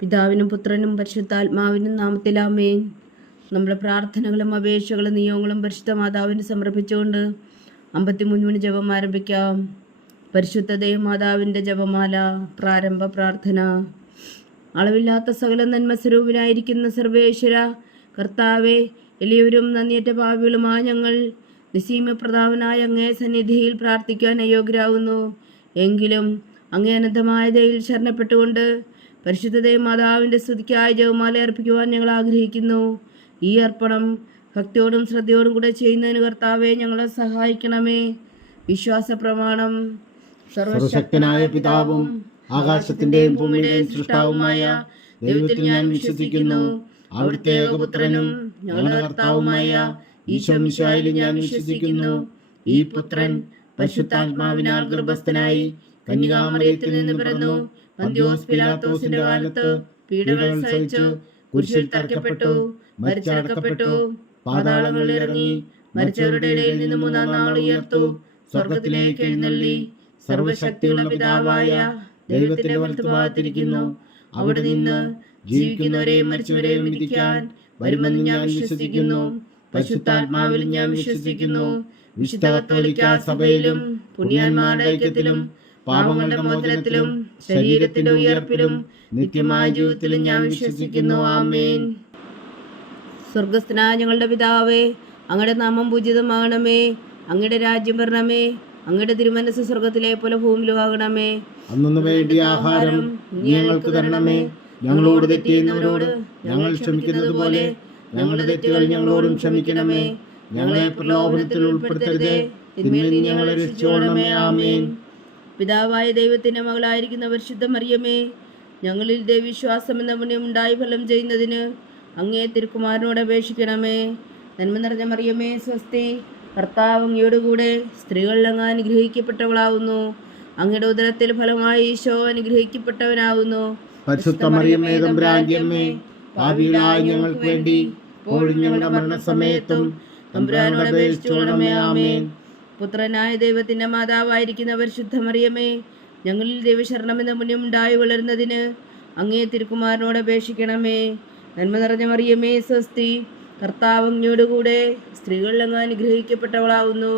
പിതാവിനും പുത്രനും പരിശുദ്ധാത്മാവിനും നാമത്തിൽ ആമേൻ. നമ്മുടെ പ്രാർത്ഥനകളും അപേക്ഷകളും നിയോഗങ്ങളും പരിശുദ്ധ മാതാവിന് സമർപ്പിച്ചുകൊണ്ട് 53 ജപം ആരംഭിക്കാം. പരിശുദ്ധ ദൈവമാതാവിൻ്റെ ജപമാല. പ്രാരംഭ പ്രാർത്ഥന. അളവില്ലാത്ത സകല നന്മസ്വരൂപനായിരിക്കുന്ന സർവേശ്വര കർത്താവെ, എളിയവരും നന്ദിയേറ്റ പാപികളുമായ ഞങ്ങൾ നിസ്സീമപ്രതാപനായ അങ്ങേ സന്നിധിയിൽ പ്രാർത്ഥിക്കാൻ അയോഗ്യരാകുന്നു. എങ്കിലും അങ്ങേ അനന്തമായ ദയയിൽ ശരണപ്പെട്ടുകൊണ്ട് പരിശുദ്ധ ദൈവമാതാവിൻ്റെ സ്തുതിക്കായി ജപമാല അർപ്പിക്കുവാൻ ഞങ്ങൾ ആഗ്രഹിക്കുന്നു. ഈ അർപ്പണം ഭക്തിയോടും ശ്രദ്ധയോടും കൂടെ ചെയ്യുന്നതിന് കർത്താവെ ഞങ്ങളെ സഹായിക്കണമേ. വിശ്വാസ പ്രമാണം. സർവശക്തനായ പിതാവും ആകാശത്തിന്റെയും ഭൂമിയുടെയും സൃഷ്ടാവുമായ ദൈവത്തിൽ ഞാൻ വിശ്വസിക്കുന്നു. അവിടുത്തെ ഏകപുത്രനും ഞങ്ങളുടെ കർത്താവുമായ ഈശോ മിശിഹായിൽ ഞാൻ വിശ്വസിക്കുന്നു. ഈ പുത്രൻ പരിശുദ്ധാത്മാവിനാൽ ഗർഭസ്ഥനായി കന്യകാമറിയത്തിൽ നിന്ന് പിറന്നു, പന്തിയോസ് പിലാത്തോസിന്റെ കാലത്ത് പീഡകൾ സഹിച്ചു, കുരിശിൽ തറയ്ക്കപ്പെട്ടു, മരിച്ചടക്കപ്പെട്ടു, പാതാളങ്ങളിൽ ഇറങ്ങി, മരിച്ചവരുടെ ഇടയിൽ നിന്ന് 3-ാം നാൾ ഉയർത്തു, സ്വർഗത്തിലേക്ക് എഴുന്നള്ളി, സർവശക്തിയുള്ള പിതാവായ ദൈവത്തിന്റെ വലത്തുഭാഗത്തിരിക്കുന്നു. അവിടെ നിന്ന് ജീവിക്കുന്നവരെയും മരിച്ചവരെയും വിധിക്കാൻ വരുമെന്ന് ഞാൻ വിശ്വസിക്കുന്നു. പരിശുദ്ധാത്മാവിൽ ഞാൻ വിശ്വസിക്കുന്നു. വിശുദ്ധ കത്തോലിക്കാ സഭയിലും പുണ്യന്മാരുടെ ഐക്യത്തിലും പാപങ്ങളുടെ മോചനത്തിലും ശരീരത്തിന്റെ ഉയർപ്പിലും നിത്യമായ ജീവിതത്തിലും ഞാൻ വിശ്വസിക്കുന്നു. ആമേൻ. സ്വർഗസ്ഥനായ ഞങ്ങളുടെ പിതാവേ, അങ്ങയുടെ നാമം പൂജിതമാകണമേ. അങ്ങയുടെ രാജ്യം വരണമേ. അങ്ങയുടെ തിരുമനസ് സ്വർഗത്തിലെ പോലെ ഭൂമിയിലും ആകണമേ. അന്നു വേണ്ടിയ ആഹാരം ഞങ്ങൾക്ക് തരണമേ. ഞങ്ങളോട് തെറ്റ് ചെയ്യുന്നവരോട് ഞങ്ങൾ ക്ഷമിക്കുന്നത് പോലെ ഞങ്ങളുടെ തെറ്റുകൾ ഞങ്ങളോടും ക്ഷമിക്കണമേ. ഞങ്ങളെ പ്രലോഭനത്തിൽ ഉൾപ്പെടുത്തരുതേ, തിന്മയിൽ നിന്ന് ഞങ്ങളെ രക്ഷിച്ചുകൊള്ളണമേ. ആമേൻ. പിതാവായ ദൈവത്തിന്റെ മകളായിരിക്കുന്ന പരിശുദ്ധ മറിയമേ, ഞങ്ങളിൽ ദൈവവിശ്വാസം എന്ന പുണ്യം ഉണ്ടായി ഫലം ചെയ്യുന്നതിന് അങ്ങേ തിരുക്കുമാരനോട് അപേക്ഷിക്കണമേ. നന്മ നിറഞ്ഞ മറിയമേ സ്വസ്തി, കർത്താവ് അങ്ങയോടുകൂടെ സ്ത്രീകളിൽ അങ്ങ് അനുഗ്രഹിക്കപ്പെട്ടവളാവുന്നു. അങ്ങയുടെ ഉദരത്തിൽ ഫലമായി ഈശോ അനുഗ്രഹിക്കപ്പെട്ടവനാവുന്നു. പരിശുദ്ധ മറിയമേ തമ്പുരാന്റെ അമ്മേ, പാപികളായ ഞങ്ങൾക്ക് വേണ്ടി ഇപ്പോഴും ഞങ്ങളുടെ മരണസമയത്തും തമ്പുരാനോട് അപേക്ഷിച്ചുകൊള്ളണമേ. ആമേൻ. പുത്രനായ ദൈവത്തിന്റെ മാതാവായിരിക്കുന്ന പരിശുദ്ധ മറിയമേ, ഞങ്ങളിൽ ദൈവശരണം എന്ന പുണ്യം ഉണ്ടായി വളരുന്നതിന് അങ്ങേ തിരുക്കുമാരനോട് അപേക്ഷിക്കണമേ. നന്മ നിറഞ്ഞ മറിയമേ സ്വസ്തി, കർത്താവ് അങ്ങയോടുകൂടെ സ്ത്രീകളിൽ അങ്ങ് അനുഗ്രഹിക്കപ്പെട്ടവളാവുന്നു.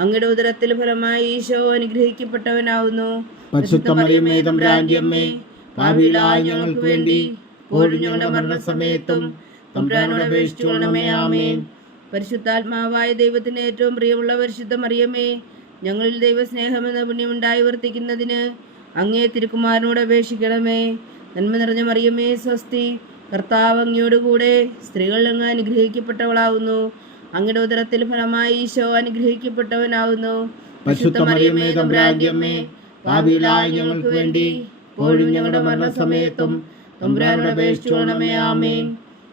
അങ്ങയുടെ ഉദരത്തിൽ ഫലമായി ഈശോ അനുഗ്രഹിക്കപ്പെട്ടവനാവുന്നു. പരിശുദ്ധ മറിയമേ തമ്പുരാന്റെ അമ്മേ, പാപികളായ ഞങ്ങൾക്ക് വേണ്ടി ഇപ്പോഴും ഞങ്ങളുടെ മരണസമയത്തും തമ്പുരാനോട് അപേക്ഷിച്ചുകൊള്ളണമേ. ആമേൻ. പരിശുദ്ധാത്മാവായ ദൈവത്തിന് ഏറ്റവും പ്രിയമുള്ള പരിശുദ്ധ മറിയമേ, ഞങ്ങളിൽ ദൈവസ്നേഹമെന്ന പുണ്യമുണ്ടായി വർത്തിക്കുന്നതിന് അങ്ങേ തിരുക്കുമാരനോട് അപേക്ഷിക്കണമേ. നന്മ നിറഞ്ഞ മറിയമേ സ്വസ്തി, കർത്താവ് അങ്ങയോടുകൂടെ സ്ത്രീകളിൽ അങ്ങ് അനുഗ്രഹിക്കപ്പെട്ടവളാവുന്നു. അങ്ങയുടെ ഉദരത്തിൽ ഫലമായി ഈശോ അനുഗ്രഹിക്കപ്പെട്ടവനാവുന്നു. പരിശുദ്ധ മറിയമേ തമ്പുരാന്റെ അമ്മേ, പാപികളായ ഞങ്ങൾക്ക് വേണ്ടി ഇപ്പോഴും ഞങ്ങളുടെ മരണസമയത്തും തമ്പുരാനോട് അപേക്ഷിച്ചുകൊള്ളണമേ. ആമേൻ.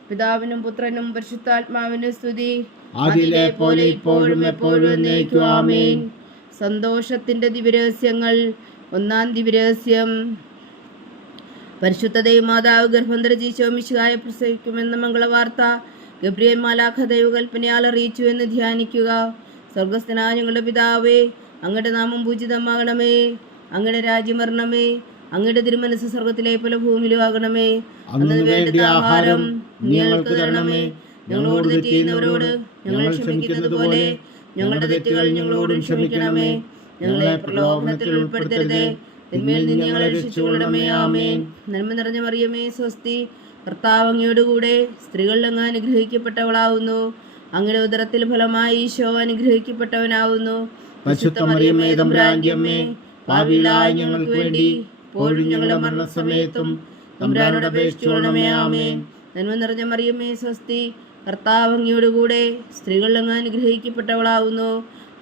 പിതാവിനും പുത്രനും പരിശുദ്ധാത്മാവിനും സ്തുതി, ആദിയിലെ പോലെ ഇപ്പോഴും എപ്പോഴും എന്നേക്കും. ആമേൻ. സന്തോഷത്തിന്റെ ദിവ്യരഹസ്യങ്ങൾ. 1-ാം ദിവ്യരഹസ്യം. പരിശുദ്ധ ദൈവമാതാവ് ഗർഭം ധരിച്ച് ഈശോ മിശിഹായെ പ്രസവിക്കുമെന്ന മംഗളവാർത്ത ഗബ്രിയേൽ മാലാഖ ദൈവകൽപ്പനയാൽ അറിയിച്ചു എന്ന് ധ്യാനിക്കുക. സ്വർഗസ്ഥനായ ഞങ്ങളുടെ പിതാവേ, അങ്ങയുടെ നാമം പൂജിതമാകണമേ. അങ്ങയുടെ രാജ്യം വരണമേ. അങ്ങയുടെ തിരുമനസ് സ്വർഗത്തിലെ പോലെ ഭൂമിയിലും ആകണമേ. അന്നു വേണ്ട ആഹാരം ഞങ്ങൾക്ക് തരണമേ. ഞങ്ങളോട് തെറ്റ് ചെയ്യുന്നവരോട് ഞങ്ങൾ ക്ഷമിക്കുന്നത് പോലെ ഞങ്ങളുടെ തെറ്റുകൾ ഞങ്ങളോടും ക്ഷമിക്കണമേ. ഞങ്ങളെ പ്രലോഭനത്തിൽ ഉൾപ്പെടുത്തരുതേ, തിന്മയിൽ നിന്ന് ഞങ്ങളെ രക്ഷിച്ചുകൊള്ളണമേ. ആമേൻ. നന്മ നിറഞ്ഞ മറിയമേ സ്വസ്തി, കർത്താവ് അങ്ങയോടുകൂടെ സ്ത്രീകളിൽ അങ്ങ് അനുഗ്രഹിക്കപ്പെട്ടവളാവുന്നു. അങ്ങയുടെ ഉദരത്തിൽ ഫലമായി ഈശോ അനുഗ്രഹിക്കപ്പെട്ടവനാവുന്നു. പരിശുദ്ധ മറിയമേ തമ്പുരാന്റെ അമ്മേ, പാപികളായ ഞങ്ങൾക്ക് വേണ്ടി ഇപ്പോഴും ഞങ്ങളുടെ മരണസമയത്തും തമ്പുരാനോട് അപേക്ഷിച്ചുകൊള്ളണമേ. ആമേൻ. നന്മ നിറഞ്ഞ മറിയമേ സ്വസ്തി, കർത്താവ് അങ്ങയോടുകൂടെ സ്ത്രീകളിൽ അങ്ങ് അനുഗ്രഹിക്കപ്പെട്ടവളാവുന്നു.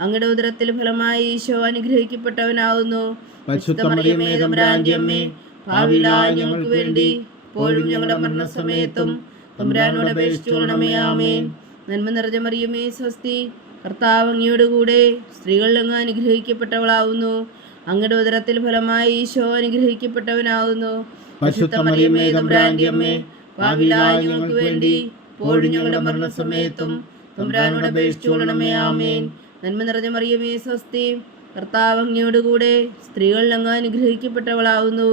അങ്ങയുടെ ഉദരത്തിൽ ഫലമായി ഈശോ അനുഗ്രഹിക്കപ്പെട്ടവനാവുന്നു. പരിശുദ്ധ മറിയമേ തമ്പുരാന്റെ അമ്മേ, പാപികളായ ഞങ്ങൾക്ക് വേണ്ടി ഇപ്പോഴും ഞങ്ങളുടെ മരണസമയത്തും തമ്പുരാനോട് അപേക്ഷിച്ചുകൊള്ളണമേ. ആമേൻ. നന്മ നിറഞ്ഞ മറിയമേ സ്വസ്തി, കർത്താവ് അങ്ങയോടുകൂടെ സ്ത്രീകളിൽ അങ്ങ് അനുഗ്രഹിക്കപ്പെട്ടവളാവുന്നു. അങ്ങയുടെ ഉദരത്തിൽ ഫലമായി ഈശോ അനുഗ്രഹിക്കപ്പെട്ടവനാവുന്നു. പരിശുദ്ധ മറിയമേ തമ്പുരാന്റെ അമ്മേ, പാപികളായ ഞങ്ങൾക്ക് വേണ്ടി ഇപ്പോഴും ഞങ്ങളുടെ മരണസമയത്തും തമ്പുരാനോട് അപേക്ഷിച്ചുകൊള്ളണമേ. ആമേൻ. നന്മ നിറഞ്ഞ മറിയമേ സ്വസ്തി, കർത്താവ് അങ്ങയോടുകൂടെ സ്ത്രീകളിൽ അങ്ങ് അനുഗ്രഹിക്കപ്പെട്ടവളാവുന്നു.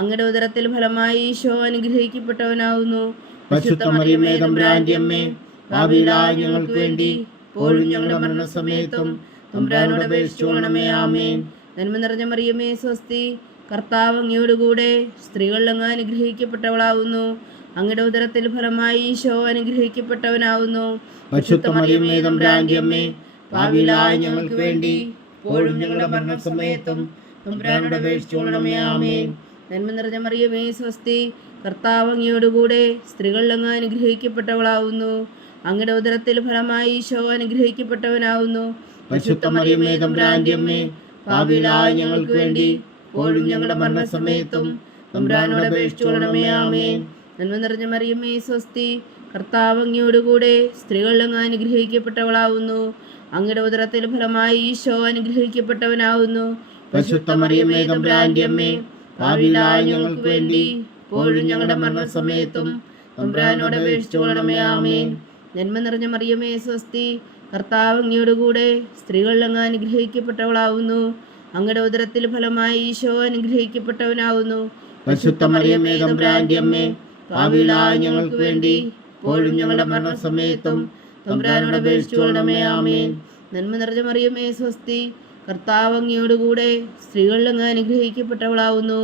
അങ്ങയുടെ ഉദരത്തിൽ ഫലമായി ഈശോ അനുഗ്രഹിക്കപ്പെട്ടവനാവുന്നു. പരിശുദ്ധ മറിയമേ തമ്പുരാന്റെ അമ്മേ, പാപികളായ ഞങ്ങൾക്ക് വേണ്ടി ഇപ്പോഴും ഞങ്ങളുടെ മരണസമയത്തും തമ്പുരാനോട് അപേക്ഷിച്ചുകൊള്ളണമേ. ആമേൻ. നന്മ നിറഞ്ഞ മറിയമേ സ്വസ്തി, കർത്താവ് അങ്ങയോടുകൂടെ സ്ത്രീകൾ അങ്ങ് അനുഗ്രഹിക്കപ്പെട്ടവളാവുന്നു. അങ്ങയുടെ ഉദരത്തിൽ ഫലമായി ഈശോ അനുഗ്രഹിക്കപ്പെട്ടവനാവുന്നു. പരിശുദ്ധ മറിയമേ തമ്പുരാന്റെ അമ്മേ, പാപികളായ ഞങ്ങൾക്ക് വേണ്ടി ഇപ്പോഴും ഞങ്ങളുടെ മരണസമയത്തും തമ്പുരാനോട് അപേക്ഷിച്ചുകൊള്ളണമേ. ആമേൻ. നന്മ നിറഞ്ഞ മറിയമേ സ്വസ്തി, കർത്താവ് അങ്ങയോടുകൂടെ സ്ത്രീകൾ അങ്ങ് അനുഗ്രഹിക്കപ്പെട്ടവളാവുന്നു. അങ്ങയുടെ ഉദരത്തിൽ ഫലമായി ഈശോ അനുഗ്രഹിക്കപ്പെട്ടവനാവുന്നു. പരിശുദ്ധ മറിയമേ തമ്പുരാന്റെ അമ്മേ, പാപികളായ ഞങ്ങൾക്ക് വേണ്ടി ഇപ്പോഴും ഞങ്ങളുടെ മരണസമയത്തും തമ്പുരാനോട് അപേക്ഷിച്ചുകൊള്ളണമേ. ആമേൻ. നന്മ നിറഞ്ഞ മറിയമേ സ്വസ്തി, കർത്താവ് അങ്ങയോടുകൂടെ സ്ത്രീകൾ അങ്ങ് അനുഗ്രഹിക്കപ്പെട്ടവളാവുന്നു. അങ്ങയുടെ ഉദരത്തിൽ ഫലമായി ഈശോ അനുഗ്രഹിക്കപ്പെട്ടവനാവുന്നു. പരിശുദ്ധ മറിയമേ തമ്പുരാന്റെ അമ്മേ, പാപികളായ ഞങ്ങൾക്ക് വേണ്ടി ഇപ്പോഴും ഞങ്ങളുടെ മരണസമയത്തും തമ്പുരാനോട് അപേക്ഷിച്ചുകൊള്ളണമേ. ആമേൻ. നന്മ നിറഞ്ഞ മറിയമേ സ്വസ്തി, കർത്താവ് അങ്ങയോടുകൂടെ സ്ത്രീകൾ അങ്ങ് അനുഗ്രഹിക്കപ്പെട്ടവളാവുന്നു. അങ്ങയുടെ ഉദരത്തിൽ ഫലമായി ഈശോ അനുഗ്രഹിക്കപ്പെട്ടവനാവുന്നു. പരിശുദ്ധ മറിയമേ തമ്പുരാന്റെ അമ്മേ, പാപികളായ ഞങ്ങൾക്ക് വേണ്ടി ഇപ്പോഴും ഞങ്ങളുടെ മരണസമയത്തും തമ്പുരാനോട് അപേക്ഷിച്ചുകൊള്ളണമേ. ആമേൻ. നന്മ നിറഞ്ഞ മറിയമേ സ്വസ്തി, കർത്താവ് അങ്ങയോടുകൂടെ സ്ത്രീകൾ അങ്ങ് അനുഗ്രഹിക്കപ്പെട്ടവളാവുന്നു.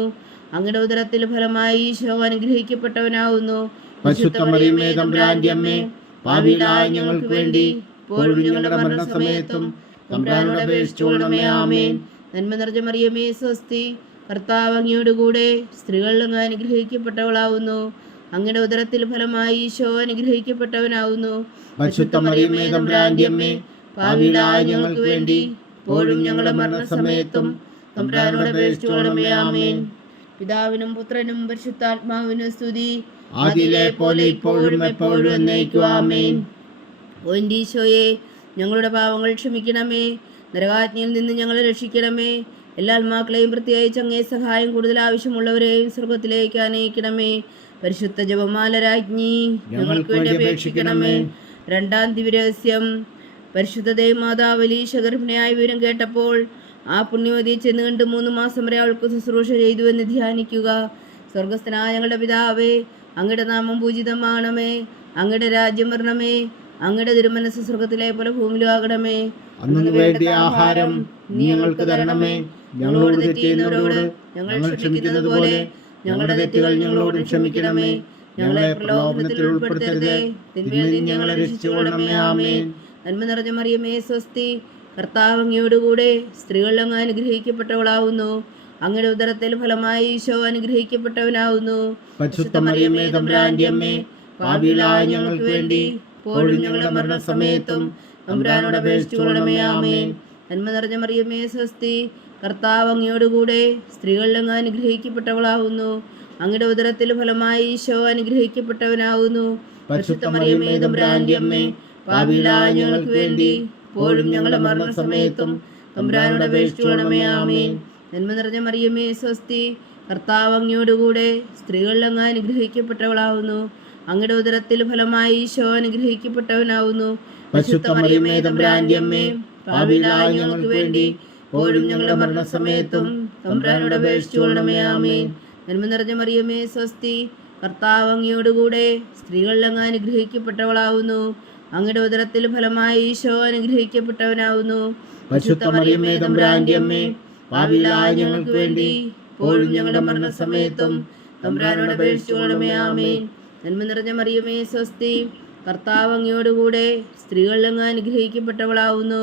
അങ്ങയുടെ ഉദരത്തിൽ ഫലമായി ഈശോ അനുഗ്രഹിക്കപ്പെട്ടവനാവുന്നു. പരിശുദ്ധ മറിയമേ തമ്പുരാന്റെ അമ്മേ, പാപികളായ ഞങ്ങൾക്ക് വേണ്ടി ഇപ്പോഴും ഞങ്ങളുടെ മരണസമയത്തും തമ്പുരാനോട് അപേക്ഷിച്ചുകൊള്ളണമേ. ആമേൻ. നന്മ നിറഞ്ഞ മറിയമേ സ്വസ്തി, കർത്താവ് അങ്ങയോടുകൂടെ സ്ത്രീകൾ അങ്ങ് അനുഗ്രഹിക്കപ്പെട്ടവളാവുന്നു. അങ്ങയുടെ ഉദരത്തിൽ ഫലമായി ഈശോ അനുഗ്രഹിക്കപ്പെട്ടവനാവുന്നു. പരിശുദ്ധ മറിയമേ തമ്പുരാന്റെ അമ്മേ, പാപികളായ ഞങ്ങൾക്ക് വേണ്ടി ഇപ്പോഴും ഞങ്ങളുടെ മരണസമയത്തും തമ്പുരാനോട് അപേക്ഷിച്ചുകൊള്ളണമേ. ആമേൻ. പിതാവിനും പുത്രനും പരിശുദ്ധാത്മാവിനും സ്തുതി, ആദിയിലെ പോലെ ഇപ്പോഴും എപ്പോഴും എന്നേക്കും. ആമേൻ. ഓ എൻ്റെ ഈശോയെ, ഞങ്ങളുടെ പാവങ്ങൾ ക്ഷമിക്കണമേ. നരകാജ്ഞയിൽ നിന്ന് ഞങ്ങളെ രക്ഷിക്കണമേ. എല്ലാ ആത്മാക്കളെയും പ്രത്യേകിച്ച് അങ്ങേ സഹായം കൂടുതൽ ആവശ്യമുള്ളവരെയും സ്വർഗത്തിലേക്ക് അനയിക്കണമേ. പരിശുദ്ധ ജപമാല രാജ്ഞി, ഞങ്ങൾക്ക് വേണ്ടി അപേക്ഷിക്കണമേ. രണ്ടാം ദിവ്യരഹസ്യം. പരിശുദ്ധ ദേവമാതാവ് എലീശ ഗർഭിണിയായ വിവരം കേട്ടപ്പോൾ ആ പുണ്യവതിയെ ചെന്ന് കണ്ട് 3 മാസം വരെ അവൾക്ക് ശുശ്രൂഷ ചെയ്തുവെന്ന് ധ്യാനിക്കുക. സ്വർഗസ്ഥനായ ഞങ്ങളുടെ പിതാവേ, അങ്ങയുടെ നാമം പൂജിതമാകണമേ. അങ്ങയുടെ രാജ്യം വരണമേ. അങ്ങയുടെ തിരുമനസ്സ് സ്വർഗത്തിലെ പോലെ ഭൂമിയിലും ആകണമേ. അന്നു വേണ്ടിയ ആഹാരം നീ ഞങ്ങൾക്ക് തരണമേ. ഞങ്ങളോട് തെറ്റ് ചെയ്യുന്നവരോട് ഞങ്ങൾ ക്ഷമിക്കുന്നത് പോലെ ഞങ്ങളുടെ തെറ്റുകൾ ഞങ്ങളോട് ക്ഷമിക്കണമേ. ഞങ്ങളെ പ്രലോഭനത്തിൽ ഉൾപ്പെടുത്തരുതേ, തിന്മയിൽ നിന്ന് ഞങ്ങളെ രക്ഷിച്ചുകൊള്ളണമേ. ആമേൻ. നന്മ നിറഞ്ഞ മറിയമേ സ്വസ്തി, കർത്താവ് അങ്ങയോടുകൂടെ സ്ത്രീകൾ അങ്ങ് അനുഗ്രഹിക്കപ്പെട്ടവളാവുന്നു. അങ്ങയുടെ ഉദരത്തിൽ ഫലമായി ഈശോ അനുഗ്രഹിക്കപ്പെട്ടവനാവുന്നു. പരിശുദ്ധ മറിയമേ തമ്പുരാന്റെ അമ്മേ, പാപികളായ ഞങ്ങൾക്ക് വേണ്ടി ഇപ്പോഴും ഞങ്ങളുടെ മരണസമയത്തും തമ്പുരാനോട് അപേക്ഷിച്ചുകൊള്ളണമേ. ആമേൻ. നന്മ നിറഞ്ഞ മറിയമേ സ്വസ്തി, കർത്താവ് അങ്ങയോടുകൂടെ സ്ത്രീകൾ അങ്ങ് അനുഗ്രഹിക്കപ്പെട്ടവളാവുന്നു. അങ്ങയുടെ ഉദരത്തിൽ ഫലമായി ഈശോ അനുഗ്രഹിക്കപ്പെട്ടവനാവുന്നു. പരിശുദ്ധ മറിയമേ തമ്പുരാന്റെ അമ്മേ, പാപികളായ ഞങ്ങൾക്ക് വേണ്ടി ഇപ്പോഴും ഞങ്ങളുടെ മരണസമയത്തും തമ്പുരാനോട് അപേക്ഷിച്ചുകൊള്ളണമേ. ആമേൻ. നന്മ നിറഞ്ഞ മറിയമേ സ്വസ്തി, കർത്താവ് അങ്ങയോടുകൂടെ സ്ത്രീകൾ അങ്ങ് അനുഗ്രഹിക്കപ്പെട്ടവളാവുന്നു. അങ്ങയുടെ ഉദരത്തിൽ ഫലമായി ഈശോ അനുഗ്രഹിക്കപ്പെട്ടവനാവുന്നു. പരിശുദ്ധ മറിയമേ തമ്പുരാന്റെ അമ്മേ, പാപികളായ ഞങ്ങൾക്ക് വേണ്ടി ഇപ്പോഴും ഞങ്ങളുടെ മരണസമയത്തും തമ്പുരാനോട് അപേക്ഷിച്ചുകൊള്ളണമേ. ആമേൻ. നന്മ നിറഞ്ഞ മറിയമേ സ്വസ്തി, കർത്താവ് അങ്ങയോടുകൂടെ സ്ത്രീകൾ അങ്ങ് അനുഗ്രഹിക്കപ്പെട്ടവളാവുന്നു. അങ്ങയുടെ ഉദരത്തിൽ ഫലമായി ഈശോ അനുഗ്രഹിക്കപ്പെട്ടവനാവുന്നു. പരിശുദ്ധ മറിയമേ തമ്പുരാന്റെ അമ്മേ, പാപികളായ ഞങ്ങൾക്ക് വേണ്ടി ഇപ്പോഴും ഞങ്ങളുടെ മരണസമയത്തും തമ്പുരാനോട് അപേക്ഷിച്ചുകൊള്ളണമേ. ആമേൻ. നന്മ നിറഞ്ഞ മറിയമേ സ്വസ്തി, കർത്താവ് അങ്ങയോടുകൂടെ സ്ത്രീകൾ അങ്ങ് അനുഗ്രഹിക്കപ്പെട്ടവളാവുന്നു.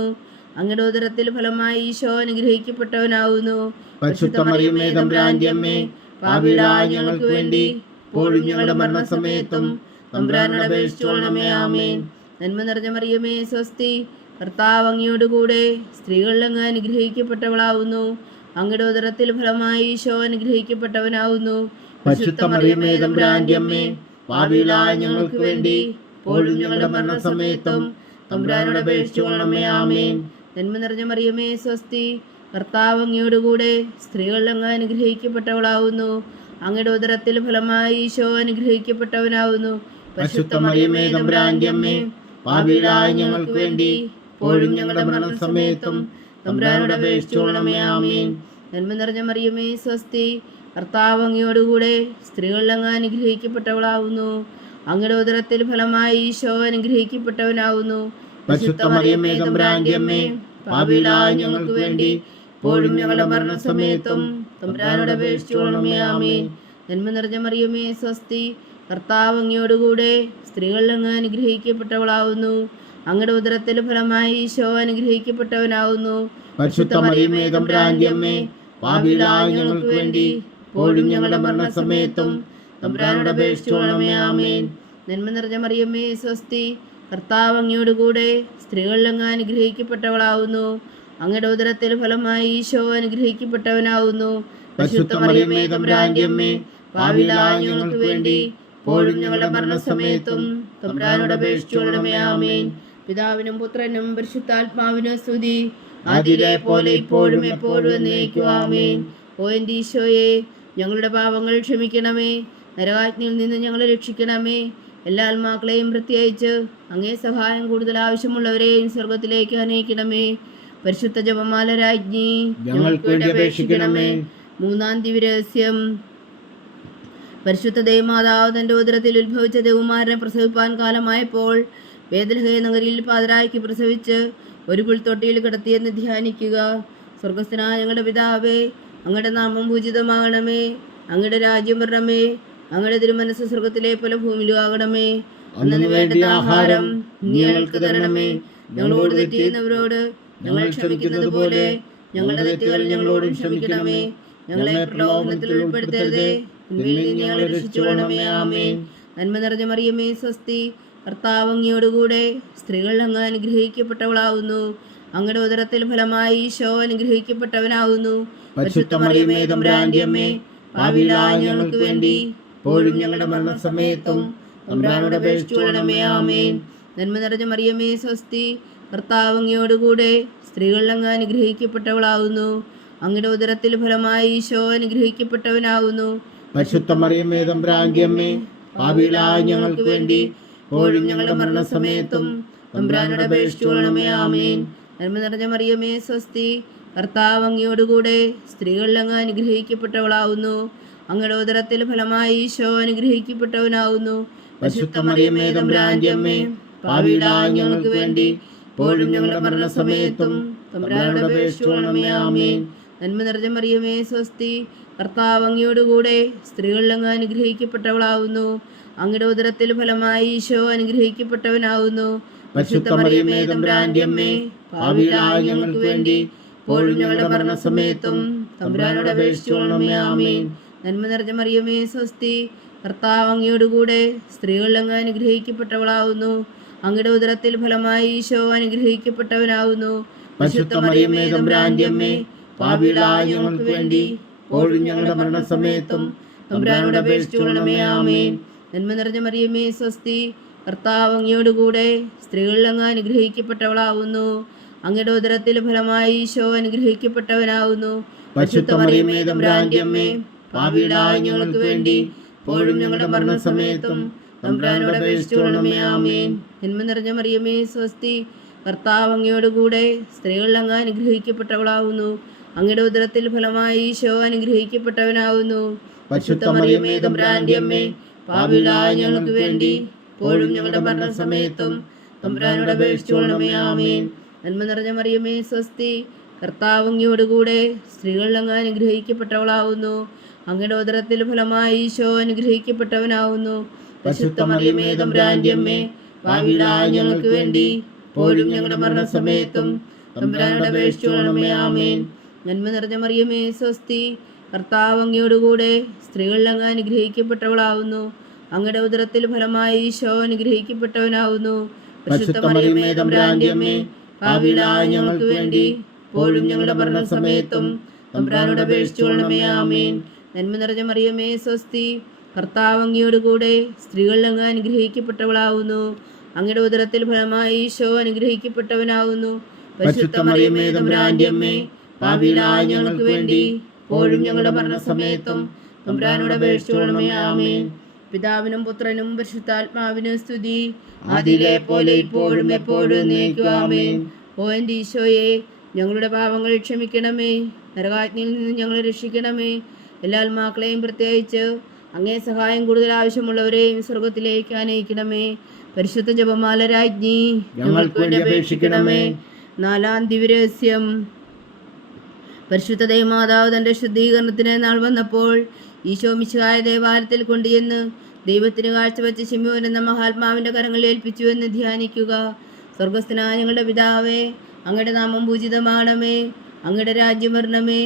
അങ്ങയുടെ ഉദരത്തിൽ ഫലമായി ഈശോ അനുഗ്രഹിക്കപ്പെട്ടവനാവുന്നു. പരിശുദ്ധ മറിയമേ തമ്പുരാന്റെ അമ്മേ, പാപികളായ ഞങ്ങൾക്ക് വേണ്ടി ഇപ്പോഴും ഞങ്ങളുടെ മരണസമയത്തും തമ്പുരാനോട് അപേക്ഷിച്ചുകൊള്ളണമേ. ആമേൻ. നന്മ നിറഞ്ഞ മറിയമേ സ്വസ്തി, കർത്താവ് അങ്ങയോടുകൂടെ സ്ത്രീകൾ അങ്ങ് അനുഗ്രഹിക്കപ്പെട്ടവളാവുന്നു. അങ്ങയുടെ ഉദരത്തിൽ ഫലമായി ഈശോ അനുഗ്രഹിക്കപ്പെട്ടവനാവുന്നു. പരിശുദ്ധ മറിയമേ തമ്പുരാന്റെ അമ്മേ, പാപികളായ ഞങ്ങൾക്ക് വേണ്ടി ഇപ്പോഴും ഞങ്ങളുടെ മരണസമയത്തും തമ്പുരാനോട് അപേക്ഷിച്ചുകൊള്ളണമേ. ആമേൻ. നന്മ നിറഞ്ഞ മറിയമേ സ്വസ്തി, കർത്താവ് അങ്ങയോടുകൂടെ സ്ത്രീകൾ അങ്ങ് അനുഗ്രഹിക്കപ്പെട്ടവളാവുന്നു. അങ്ങയുടെ ഉദരത്തിൽ ഫലമായി ഈശോ അനുഗ്രഹിക്കപ്പെട്ടവനാവുന്നു. പരിശുദ്ധ മറിയമേ തമ്പുരാന്റെ അമ്മേ, പാപികളായ ഞങ്ങൾക്ക് വേണ്ടി ഇപ്പോഴും ഞങ്ങളുടെ മരണസമയത്തും തമ്പുരാനോട് അപേക്ഷിച്ചുകൊള്ളണമേ. ആമേൻ. നന്മ നിറഞ്ഞ മറിയമേ സ്വസ്തി, കർത്താവ് അങ്ങയോടുകൂടെ സ്ത്രീകളിൽ അങ്ങ് അനുഗ്രഹിക്കപ്പെട്ടവളാവുന്നു. അങ്ങയുടെ ഉദരത്തിൽ ഫലമായി ഈശോ അനുഗ്രഹിക്കപ്പെട്ടവനാവുന്നു. പരിശുദ്ധ മറിയമേ തമ്പുരാന്റെ അമ്മേ, പാപികളായ ഞങ്ങൾക്ക് വേണ്ടി ഇപ്പോഴും ഞങ്ങളുടെ മരണസമയത്തും തമ്പുരാനോട് അപേക്ഷിച്ചുകൊള്ളണമേ. ആമേൻ. നന്മ നിറഞ്ഞ മറിയമേ സ്വസ്തി, കർത്താവ് അങ്ങയോടുകൂടെ സ്ത്രീകളിൽ അങ്ങ് അനുഗ്രഹിക്കപ്പെട്ടവളാവുന്നു. അങ്ങയുടെ ഉദരത്തിൽ ഫലമായി ഈശോ അനുഗ്രഹിക്കപ്പെട്ടവനാവുന്നു. പരിശുദ്ധ മറിയമേ തമ്പുരാന്റെ അമ്മേ, പാപികളായ ഞങ്ങൾക്ക് വേണ്ടി ഇപ്പോഴും ഞങ്ങളുടെ മരണസമയത്തും തമ്പുരാനോട് അപേക്ഷിച്ചുകൊള്ളണമേ. ആമേൻ. നന്മ നിറഞ്ഞ മറിയമേ സ്വസ്തി, കർത്താവ് അങ്ങയോടുകൂടെ സ്ത്രീകളിൽ അങ്ങ് അനുഗ്രഹിക്കപ്പെട്ടവളാവുന്നു. അങ്ങയുടെ ഉദരത്തിൽ ഫലമായി ഈശോ അനുഗ്രഹിക്കപ്പെട്ടവനാവുന്നു. പരിശുദ്ധ മറിയമേ തമ്പുരാന്റെ അമ്മേ, പാപികളായ ഞങ്ങൾക്ക് വേണ്ടി ഇപ്പോഴും ഞങ്ങളുടെ മരണസമയത്തും തമ്പുരാനോട് അപേക്ഷിച്ചുകൊള്ളണമേ. ആമേൻ. പിതാവിനും പുത്രനും പരിശുദ്ധാത്മാവിനും സ്തുതി, ആദിയിലെ പോലെ ഇപ്പോഴും എപ്പോഴും എന്നേക്കും. ആമേൻ. ഓ എൻ്റെ ഈശോയെ, ഞങ്ങളുടെ പാപങ്ങൾ ക്ഷമിക്കണമേ, നരകാജ്ഞയിൽ നിന്ന് ഞങ്ങളെ രക്ഷിക്കണമേ. എല്ലാ ആത്മാക്കളെയും പ്രത്യേകിച്ച് അങ്ങേ സഹായം കൂടുതൽ ആവശ്യമുള്ളവരെയും സ്വർഗത്തിലേക്ക് അനയിക്കണമേ. പരിശുദ്ധ ജപമാല രാജ്ഞി, ഞങ്ങൾക്ക് വേണ്ടി അപേക്ഷിക്കണമേ. മൂന്നാം ദിവ്യരഹസ്യം. പരിശുദ്ധ ദൈവമാതാവ് തൻ്റെ ഉദരത്തിൽ ഉത്ഭവിച്ച ദേവകുമാരനെ പ്രസവിപ്പാൻ കാലമായപ്പോൾ ബേത്ലഹേം നഗരിയിൽ പാതിരായ്ക്ക് പ്രസവിച്ച് ഒരു പുൽത്തൊട്ടിയിൽ കിടത്തിയെന്ന് ധ്യാനിക്കുക. സ്വർഗസ്ഥനായ ഞങ്ങളുടെ പിതാവേ, അങ്ങയുടെ നാമം പൂജിതമാകണമേ, അങ്ങയുടെ രാജ്യം വരണമേ, അങ്ങയുടെ തിരുമനസ്സ് സ്വർഗത്തിലെ പോലെ ഭൂമിയിലും ആകണമേ. അന്നു വേണ്ട ആഹാരം നീ ഞങ്ങൾക്ക് തരണമേ. ഞങ്ങളോട് തെറ്റ് ചെയ്യുന്നവരോട് ഞങ്ങൾ ക്ഷമിക്കുന്നത് പോലെ ഞങ്ങളുടെ തെറ്റുകൾ ഞങ്ങളോടും ക്ഷമിക്കണമേ. ഞങ്ങളെ പ്രലോഭനത്തിൽ ഉൾപ്പെടുത്തരുതേ, തിന്മയിൽ നിന്ന് ഞങ്ങളെ രക്ഷിച്ചുകൊള്ളണമേ. ആമേൻ. നന്മ നിറഞ്ഞ മറിയമേ സ്വസ്തി, കർത്താവ് അങ്ങയോടുകൂടെ സ്ത്രീകൾ അങ്ങ് അനുഗ്രഹിക്കപ്പെട്ടവളാവുന്നു. അങ്ങയുടെ ഉദരത്തിൽ ഫലമായി ഈശോ അനുഗ്രഹിക്കപ്പെട്ടവനാവുന്നു. പരിശുദ്ധ മറിയമേ തമ്പുരാന്റെ അമ്മേ, പാപികളായ ഞങ്ങൾക്ക് വേണ്ടി ഇപ്പോഴും ഞങ്ങളുടെ മരണസമയത്തും തമ്പുരാനോട് അപേക്ഷിച്ചുകൊള്ളണമേ. ആമേൻ. നന്മ നിറഞ്ഞ മറിയമേ സ്വസ്തി, കർത്താവ് അങ്ങയോടുകൂടെ സ്ത്രീകൾ അങ്ങ് അനുഗ്രഹിക്കപ്പെട്ടവളാവുന്നു. അങ്ങയുടെ ഉദരത്തിൽ ഫലമായി ഈശോ അനുഗ്രഹിക്കപ്പെട്ടവനാവുന്നു. പരിശുദ്ധ മറിയമേ തമ്പുരാന്റെ അമ്മേ, പാപികളായ ഞങ്ങൾക്ക് വേണ്ടി ഇപ്പോഴും ഞങ്ങളുടെ മരണസമയത്തും തമ്പുരാനോട് അപേക്ഷിച്ചുകൊള്ളണമേ. ആമേൻ. നന്മ നിറഞ്ഞ മറിയമേ സ്വസ്തി, കർത്താവ് അങ്ങയോടുകൂടെ സ്ത്രീകളിൽ അങ്ങ് അനുഗ്രഹിക്കപ്പെട്ടവളാവുന്നു. അങ്ങയുടെ ഉദരത്തിൽ ഫലമായി ഈശോ അനുഗ്രഹിക്കപ്പെട്ടവനാവുന്നു. പരിശുദ്ധ മറിയമേ തമ്പുരാന്റെ അമ്മേ, പാപികളായ ഞങ്ങൾക്ക് വേണ്ടി ഇപ്പോഴും ഞങ്ങളുടെ മരണസമയത്തും തമ്പുരാനോട് അപേക്ഷിച്ചുകൊള്ളണമേ. ആമേൻ. നന്മ നിറഞ്ഞ മറിയമേ സ്വസ്തി, കർത്താവ് അങ്ങയോടുകൂടെ സ്ത്രീകളിൽ അങ്ങ് അനുഗ്രഹിക്കപ്പെട്ടവളാവുന്നു. അങ്ങയുടെ ഉദരത്തിൽ ഫലമായി ഈശോ അനുഗ്രഹിക്കപ്പെട്ടവനാവുന്നു. പരിശുദ്ധ മറിയമേ തമ്പുരാന്റെ അമ്മേ, പാപികളായ ഞങ്ങൾക്ക് വേണ്ടി ഇപ്പോഴും ഞങ്ങളുടെ മരണസമയത്തും തമ്പുരാനോട് അപേക്ഷിച്ചുകൊള്ളണമേ. ആമേൻ. നന്മ നിറഞ്ഞ മറിയമേ സ്വസ്തി, കർത്താവ് അങ്ങയോടുകൂടെ സ്ത്രീകളിൽ അങ്ങ് അനുഗ്രഹിക്കപ്പെട്ടവളാവുന്നു. അങ്ങയുടെ ഉദരത്തിൽ ഫലമായി ഈശോ അനുഗ്രഹിക്കപ്പെട്ടവനാവുന്നു. പരിശുദ്ധ മറിയമേ തമ്പുരാന്റെ അമ്മേ, പാപികളായ ഞങ്ങൾക്ക് വേണ്ടി ഇപ്പോഴും ഞങ്ങളുടെ മരണസമയത്തും തമ്പുരാനോട് അപേക്ഷിച്ചുകൊള്ളണമേ. ആമേൻ. നന്മ നിറഞ്ഞ മറിയമേ സ്വസ്തി, കർത്താവ് അങ്ങയോടുകൂടെ സ്ത്രീകളിൽ അങ്ങ് അനുഗ്രഹിക്കപ്പെട്ടവളാവുന്നു. അങ്ങയുടെ ഉദരത്തിൽ ഫലമായി ഈശോ അനുഗ്രഹിക്കപ്പെട്ടവനാവുന്നു. പരിശുദ്ധ മറിയമേ തമ്പുരാന്റെ അമ്മേ, പാപികളായ ഞങ്ങൾക്ക് വേണ്ടി ഇപ്പോഴും ഞങ്ങളുടെ മരണസമയത്തും തമ്പുരാനോട് അപേക്ഷിച്ചുകൊള്ളണമേ. ആമേൻ. നന്മ നിറഞ്ഞ മറിയമേ സ്വസ്തി, കർത്താവ് അങ്ങയോടുകൂടെ സ്ത്രീകളിൽ അങ്ങ് അനുഗ്രഹിക്കപ്പെട്ടവളാവുന്നു. അങ്ങയുടെ ഉദരത്തിൽ ഫലമായി ഈശോ അനുഗ്രഹിക്കപ്പെട്ടവനാവുന്നു. പരിശുദ്ധ മറിയമേ തമ്പുരാന്റെ അമ്മേ, പാപികളായ ഞങ്ങൾക്ക് വേണ്ടി ഇപ്പോഴും ഞങ്ങളുടെ മരണസമയത്തും തമ്പുരാനോട് അപേക്ഷിച്ചുകൊള്ളണമേ. ആമേൻ. നന്മ നിറഞ്ഞ മറിയമേ സ്വസ്തി, കർത്താവ് അങ്ങയോടുകൂടെ സ്ത്രീകളിൽ അങ്ങ് അനുഗ്രഹിക്കപ്പെട്ടവളാവുന്നു. അങ്ങയുടെ ഉദരത്തിൽ ഫലമായി ഈശോ അനുഗ്രഹിക്കപ്പെട്ടവനാവുന്നു. പരിശുദ്ധ മറിയമേ തമ്പുരാന്റെ അമ്മേ, പാപികളായ ഞങ്ങൾക്ക് വേണ്ടി ഇപ്പോഴും ഞങ്ങളുടെ മരണസമയത്തും തമ്പുരാനോട് അപേക്ഷിച്ചുകൊള്ളണമേ. ആമേൻ. നന്മ നിറഞ്ഞ മറിയമേ സ്വസ്തി, കർത്താവ് അങ്ങയോടുകൂടെ സ്ത്രീകളിൽ അങ്ങ് അനുഗ്രഹിക്കപ്പെട്ടവളാവുന്നു. അങ്ങയുടെ ഉദരത്തിൽ ഫലമായി ഈശോ അനുഗ്രഹിക്കപ്പെട്ടവനാവുന്നു. പരിശുദ്ധ മറിയമേ തമ്പുരാന്റെ അമ്മേ, പാപികളായ ഞങ്ങൾക്ക് വേണ്ടി ഇപ്പോഴും ഞങ്ങളുടെ മരണസമയത്തും തമ്പുരാനോട് അപേക്ഷിച്ചുകൊള്ളണമേ. ആമേൻ. നന്മ നിറഞ്ഞ മറിയമേ സ്വസ്തി, കർത്താവ് അങ്ങയോടുകൂടെ സ്ത്രീകളിൽ അങ്ങ് അനുഗ്രഹിക്കപ്പെട്ടവളാവുന്നു. അങ്ങയുടെ ഉദരത്തിൽ ഫലമായി ഈശോ അനുഗ്രഹിക്കപ്പെട്ടവനാവുന്നു. പരിശുദ്ധ മറിയമേ തമ്പുരാന്റെ അമ്മേ, പാപികളായ ഞങ്ങൾക്ക് വേണ്ടി ഇപ്പോഴും ഞങ്ങളുടെ മരണസമയത്തും തമ്പുരാനോട് അപേക്ഷിച്ചുകൊള്ളണമേ. ആമേൻ. പിതാവിനും പുത്രനും പരിശുദ്ധാത്മാവിനും സ്തുതി, ആദിയിലെ പോലെ ഇപ്പോഴും എപ്പോഴും എന്നേക്കും. ആമേൻ. ഓ എൻ്റെ ഈശോയെ, ഞങ്ങളുടെ പാപങ്ങൾ ക്ഷമിക്കണമേ, നരകാജ്ഞയിൽ നിന്ന് ഞങ്ങളെ രക്ഷിക്കണമേ. എല്ലാ ആത്മാക്കളെയും പ്രത്യേകിച്ച് അങ്ങേ സഹായം കൂടുതൽ ആവശ്യമുള്ളവരെയും സ്വർഗത്തിലേക്ക് ആനയിക്കണമേ. പരിശുദ്ധ ജപമാല രാജ്ഞി ഞങ്ങൾക്ക് വേണ്ടി അപേക്ഷിക്കണമേ. 4-ാം ദിവ്യരഹസ്യം. പരിശുദ്ധ ദൈവമാതാവ് തൻ്റെ ശുദ്ധീകരണത്തിന് നാൾ വന്നപ്പോൾ ഈശോ മിശിഹായ ദേവാലയത്തിൽ കൊണ്ടുചെന്ന് ദൈവത്തിന് കാഴ്ചവെച്ച് ശിമോൻ എന്ന മഹാത്മാവിൻ്റെ കരങ്ങളിൽ ഏൽപ്പിച്ചു എന്ന് ധ്യാനിക്കുക. സ്വർഗസ്ഥനായ ഞങ്ങളുടെ പിതാവേ, അങ്ങയുടെ നാമം പൂജിതമാകണമേ. അങ്ങയുടെ രാജ്യം വരണമേ.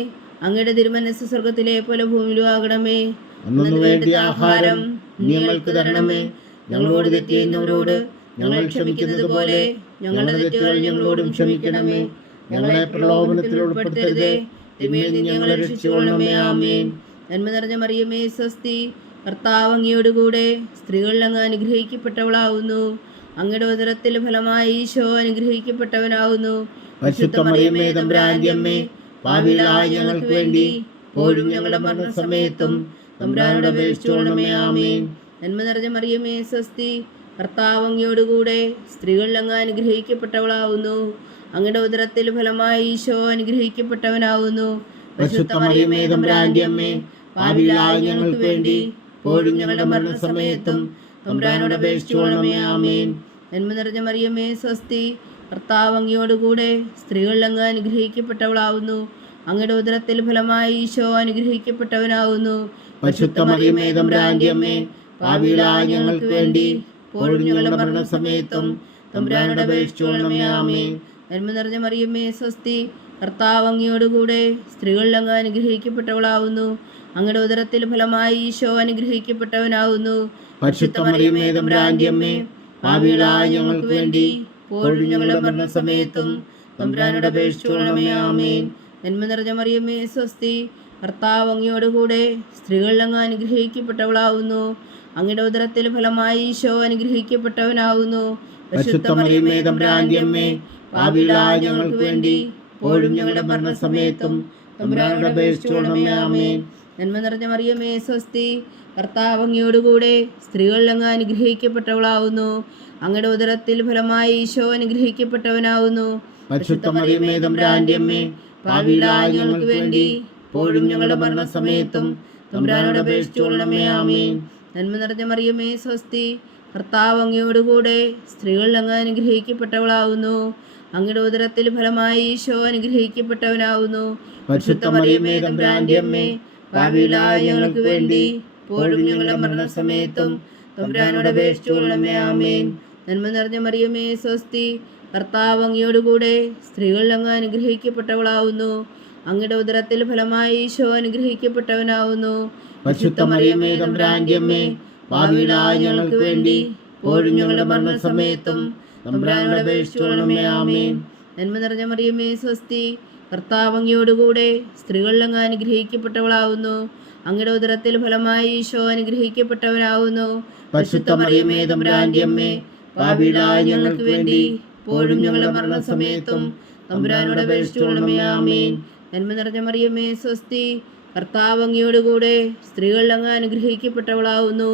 അങ്ങയുടെ തിരുമനസ്സ് സ്വർഗത്തിലെ പോലെ ഭൂമിയിലും ആകണമേ. അന്നു വേണ്ട ആഹാരം ഞങ്ങൾക്ക് തരണമേ. ഞങ്ങളോട് തെറ്റ് ചെയ്യുന്നവരോട് ഞങ്ങൾ ക്ഷമിക്കുന്നത് പോലെ ഞങ്ങളുടെ തെറ്റുകൾ ഞങ്ങളോടും ക്ഷമിക്കണമേ. ഞങ്ങളെ പ്രലോഭനത്തിൽ ഉൾപ്പെടുത്തരുതേ, തിന്മയിൽ നിന്ന് ഞങ്ങളെ രക്ഷിച്ചുകൊള്ളണമേ. ആമേൻ. നന്മ നിറഞ്ഞ മറിയമേ, സ്വസ്തി. കർത്താവ് അങ്ങയോടുകൂടെ സ്ത്രീകളിൽ അങ്ങ് അനുഗ്രഹിക്കപ്പെട്ടവളാവുന്നു. അങ്ങയുടെ ഉദരത്തിൽ ഫലമായി ഈശോ അനുഗ്രഹിക്കപ്പെട്ടവനാവുന്നു. പരിശുദ്ധ മറിയമേ, തമ്പുരാന്റെ അമ്മേ, പാപികളായ ഞങ്ങൾക്ക് വേണ്ടി ഇപ്പോഴും ഞങ്ങളുടെ മരണസമയത്തും തമ്പുരാനോട് അപേക്ഷിച്ചുകൊള്ളണമേ. ആമേൻ. നന്മ നിറഞ്ഞ മറിയമേ, സ്വസ്തി. കർത്താവ് അങ്ങയോടുകൂടെ സ്ത്രീകളിൽ അങ്ങ് അനുഗ്രഹിക്കപ്പെട്ടവളാവുന്നു. അങ്ങയുടെ ഉദരത്തിൽ ഫലമായി ഈശോ അനുഗ്രഹിക്കപ്പെട്ടവനാവുന്നു. പരിശുദ്ധ മറിയമേ, തമ്പുരാന്റെ അമ്മേ, പാപികളായ ഞങ്ങൾക്ക് വേണ്ടി ഇപ്പോഴും ഞങ്ങളുടെ മരണസമയത്തും തമ്പുരാനോട് അപേക്ഷിച്ചുകൊള്ളണമേ. ആമേൻ. നന്മ നിറഞ്ഞ മറിയമേ, സ്വസ്തി. കർത്താവ് അങ്ങയോടുകൂടെ സ്ത്രീകളിൽ അങ്ങ് അനുഗ്രഹിക്കപ്പെട്ടവളാവുന്നു. അങ്ങയുടെ ഉദരത്തിൽ ഫലമായി ഈശോ അനുഗ്രഹിക്കപ്പെട്ടവനാവുന്നു. പരിശുദ്ധ മറിയമേ, തമ്പുരാന്റെ അമ്മേ, പാപികളായ ഞങ്ങൾക്ക് വേണ്ടി ഇപ്പോഴും ഞങ്ങളുടെ മരണസമയത്തും തമ്പുരാനോട് അപേക്ഷിച്ചുകൊള്ളണമേ. ആമേൻ. നന്മ നിറഞ്ഞ മറിയമേ, സ്വസ്തി. കർത്താവ് അങ്ങയോടുകൂടെ സ്ത്രീകളിൽ അങ്ങ് അനുഗ്രഹിക്കപ്പെട്ടവളാവുന്നു. അങ്ങയുടെ ഉദരത്തിൽ ഫലമായി ഈശോ അനുഗ്രഹിക്കപ്പെട്ടവനാവുന്നു. പരിശുദ്ധ മറിയമേ, തമ്പുരാന്റെ അമ്മേ, പാപികളായ ഞങ്ങൾക്ക് വേണ്ടി ഇപ്പോഴും ഞങ്ങളുടെ മരണസമയത്തും തമ്പുരാനോട് അപേക്ഷിച്ചുകൊള്ളണമേ. ആമേൻ. നന്മ നിറഞ്ഞ മറിയമേ, സ്വസ്തി. കർത്താവ് അങ്ങയോടുകൂടെ സ്ത്രീകളിൽ അങ്ങ് അനുഗ്രഹിക്കപ്പെട്ടവളാവുന്നു. അങ്ങയുടെ ഉദരത്തിൽ ഫലമായി ഈശോ അനുഗ്രഹിക്കപ്പെട്ടവനാവുന്നു. പരിശുദ്ധ മറിയമേ, തമ്പുരാന്റെ അമ്മേ, പാപികളായ ഞങ്ങൾക്ക് വേണ്ടി ഇപ്പോഴും ഞങ്ങളുടെ മരണസമയത്തും തമ്പുരാനോട് അപേക്ഷിച്ചുകൊള്ളണമേ. ആമേൻ. നന്മ നിറഞ്ഞ മറിയമേ, സ്വസ്തി. കർത്താവ് അങ്ങയോടുകൂടെ സ്ത്രീകളിൽ അങ്ങ് അനുഗ്രഹിക്കപ്പെട്ടവളാവുന്നു. അങ്ങയുടെ ഉദരത്തിൽ ഫലമായി ഈശോ അനുഗ്രഹിക്കപ്പെട്ടവനാവുന്നു. പരിശുദ്ധ മറിയമേ, തമ്പുരാന്റെ അമ്മേ, പാപികളായ ഞങ്ങൾക്ക് വേണ്ടി ഇപ്പോഴും ഞങ്ങളുടെ മരണസമയത്തും തമ്പുരാനോട് അപേക്ഷിച്ചുകൊള്ളണമേ. ആമേൻ. നന്മ നിറഞ്ഞ മറിയമേ, സ്വസ്തി. കർത്താവ് അങ്ങയോടുകൂടെ സ്ത്രീകളിൽ അങ്ങ് അനുഗ്രഹിക്കപ്പെട്ടവളാവുന്നു. അങ്ങയുടെ ഉദരത്തിൽ ഫലമായി ഈശോ അനുഗ്രഹിക്കപ്പെട്ടവനാവുന്നു. പരിശുദ്ധ മറിയമേ, തമ്പുരാന്റെ അമ്മേ, പാപികളായ ഞങ്ങൾക്ക് വേണ്ടി ഇപ്പോഴും ഞങ്ങളുടെ മരണസമയത്തും തമ്പുരാനോട് അപേക്ഷിച്ചുകൊള്ളണമേ. ആമേൻ. നന്മ നിറഞ്ഞ മറിയമേ, സ്വസ്തി. കർത്താവ് അങ്ങയോടുകൂടെ സ്ത്രീകളിൽ അങ്ങ് അനുഗ്രഹിക്കപ്പെട്ടവളാവുന്നു. അങ്ങയുടെ ഉദരത്തിൽ ഫലമായി ഈശോ അനുഗ്രഹിക്കപ്പെട്ടവനാവുന്നു. പരിശുദ്ധ മറിയമേ, തമ്പുരാന്റെ അമ്മേ, പാപികളായ ഞങ്ങൾക്ക് വേണ്ടി ഇപ്പോഴും ഞങ്ങളുടെ മരണസമയത്തും തമ്പുരാനോട് അപേക്ഷിച്ചുകൊള്ളണമേ. ആമേൻ. നന്മ നിറഞ്ഞ മറിയമേ, സ്വസ്തി. കർത്താവ് അങ്ങയോടുകൂടെ സ്ത്രീകളിൽ അങ്ങ് അനുഗ്രഹിക്കപ്പെട്ടവളാവുന്നു. അങ്ങയുടെ ഉദരത്തിൽ ഫലമായി ഈശോ അനുഗ്രഹിക്കപ്പെട്ടവനാവുന്നു. പരിശുദ്ധ മറിയമേ, തമ്പുരാന്റെ അമ്മേ, പാപികളായ ഞങ്ങൾക്ക് വേണ്ടി ഇപ്പോഴും ഞങ്ങളുടെ മരണസമയത്തും തമ്പുരാനോട് അപേക്ഷിച്ചുകൊള്ളണമേ. ആമേൻ. നന്മ നിറഞ്ഞ മറിയമേ, സ്വസ്തി. കർത്താവ് അങ്ങയോടുകൂടെ സ്ത്രീകളിൽ അങ്ങ് അനുഗ്രഹിക്കപ്പെട്ടവളാവുന്നു.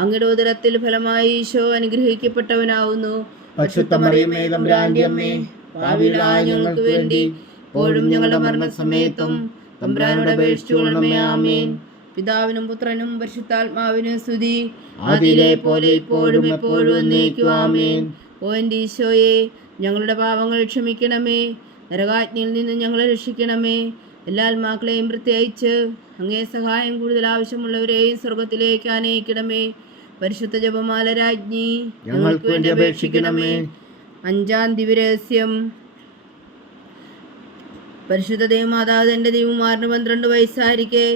അങ്ങയുടെ ഉദരത്തിൽ ഫലമായി ഈശോ അനുഗ്രഹിക്കപ്പെട്ടവനാവുന്നു. പരിശുദ്ധ മറിയമേ, തമ്പുരാന്റെ അമ്മേ, പാപികളായ ഞങ്ങൾക്ക് വേണ്ടി ഇപ്പോഴും ഞങ്ങളുടെ മരണസമയത്തും തമ്പുരാനോട് അപേക്ഷിച്ചുകൊള്ളണമേ. ആമേൻ. പിതാവിനും പുത്രനും പരിശുദ്ധാത്മാവിനും സ്തുതി. അതിലെ പോലെ ഇപ്പോഴും എപ്പോഴും എന്നേക്കും. ആമേൻ. ഓ എൻ്റെ ഈശോയെ, ഞങ്ങളുടെ പാപങ്ങൾ ക്ഷമിക്കണമേ. നരകാജ്ഞയിൽ നിന്ന് ഞങ്ങളെ രക്ഷിക്കണമേ. എല്ലാ ആത്മാക്കളെയും പ്രത്യേകിച്ച് അങ്ങേ സഹായം കൂടുതൽ ആവശ്യമുള്ളവരെയും സ്വർഗത്തിലേക്ക് ആനയിക്കണമേ. പരിശുദ്ധ ജപമാല രാജ്ഞി ഞങ്ങൾക്ക് വേണ്ടി അപേക്ഷിക്കണമേ. 5-ാം ദിവ്യരഹസ്യം. പരിശുദ്ധ ദൈവമാതാവ് തൻ്റെ ദൈവകുമാരന് 12 വയസ്സായിരിക്കെ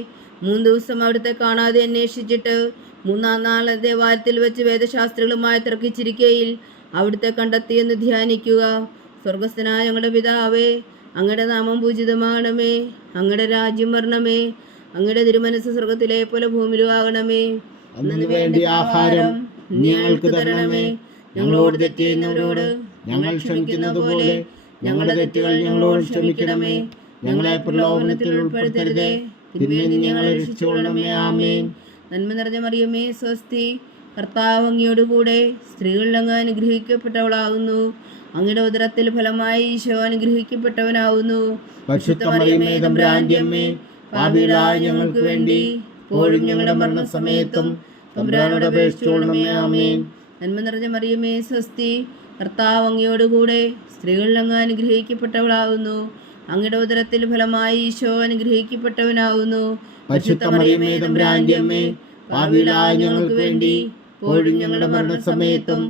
3 ദിവസം അവിടുത്തെ കാണാതെ അന്വേഷിച്ചിട്ട് 3-ാം നാൾ ദേവാലയത്തിൽ വെച്ച് വേദശാസ്ത്രികളുമായി തർക്കിച്ചിരിക്കയിൽ അവിടുത്തെ കണ്ടെത്തിയെന്ന് ധ്യാനിക്കുക. സ്വർഗസ്ഥനായ ഞങ്ങളുടെ പിതാവേ, അങ്ങയുടെ നാമം പൂജിതമാകണമേ. അങ്ങയുടെ രാജ്യം വരണമേ. അങ്ങയുടെ തിരുമനസ്സ് സ്വർഗത്തിലെ പോലെ ഭൂമിയിലും ആകണമേ. അന്നു വേണ്ട ആഹാരം ഞങ്ങൾക്ക് തരണമേ. ഞങ്ങളോട് തെറ്റ് ചെയ്യുന്നവരോട് ഞങ്ങൾ ക്ഷമിക്കുന്നത് പോലെ ഞങ്ങളുടെ തെറ്റുകൾ ഞങ്ങളോട് ക്ഷമിക്കണമേ. ഞങ്ങളെ പ്രലോഭനത്തിൽ ഉൾപ്പെടുത്തരുതേ, തിന്മയിൽ നിന്ന് ഞങ്ങളെ രക്ഷിച്ചുകൊള്ളണമേ. ആമേൻ. നന്മ നിറഞ്ഞ മറിയമേ, സ്വസ്തി. കർത്താവ് അങ്ങയോടുകൂടെ സ്ത്രീകളിൽ അങ്ങ് അനുഗ്രഹിക്കപ്പെട്ടവളാകുന്നു. അങ്ങയുടെ ഉദരത്തിൽ ഫലമായി ഈശോ അനുഗ്രഹിക്കപ്പെട്ടവനാവുന്നു. പരിശുദ്ധ മറിയമേ, തമ്പുരാന്റെ അമ്മേ, പാപികളായ ഞങ്ങൾക്ക് വേണ്ടി ഇപ്പോഴും ഞങ്ങളുടെ മരണസമയത്തും തമ്പുരാനോട് അപേക്ഷിച്ചുകൊള്ളണമേ. ആമേൻ. നന്മ നിറഞ്ഞ മറിയമേ സ്വസ്തി, കർത്താവ് അങ്ങയോടുകൂടെ സ്ത്രീകളിൽ അങ്ങ് അനുഗ്രഹിക്കപ്പെട്ടവളാകുന്നു. അങ്ങയുടെ ഉദരത്തിൽ ഫലമായി ഈശോ അനുഗ്രഹിക്കപ്പെട്ടവനാകുന്നു. പരിശുദ്ധ മറിയമേ തമ്പുരാന്റെ അമ്മേ, പാപികളായ ഞങ്ങൾക്ക് വേണ്ടി ഇപ്പോഴും ഞങ്ങളുടെ മരണസമയത്തും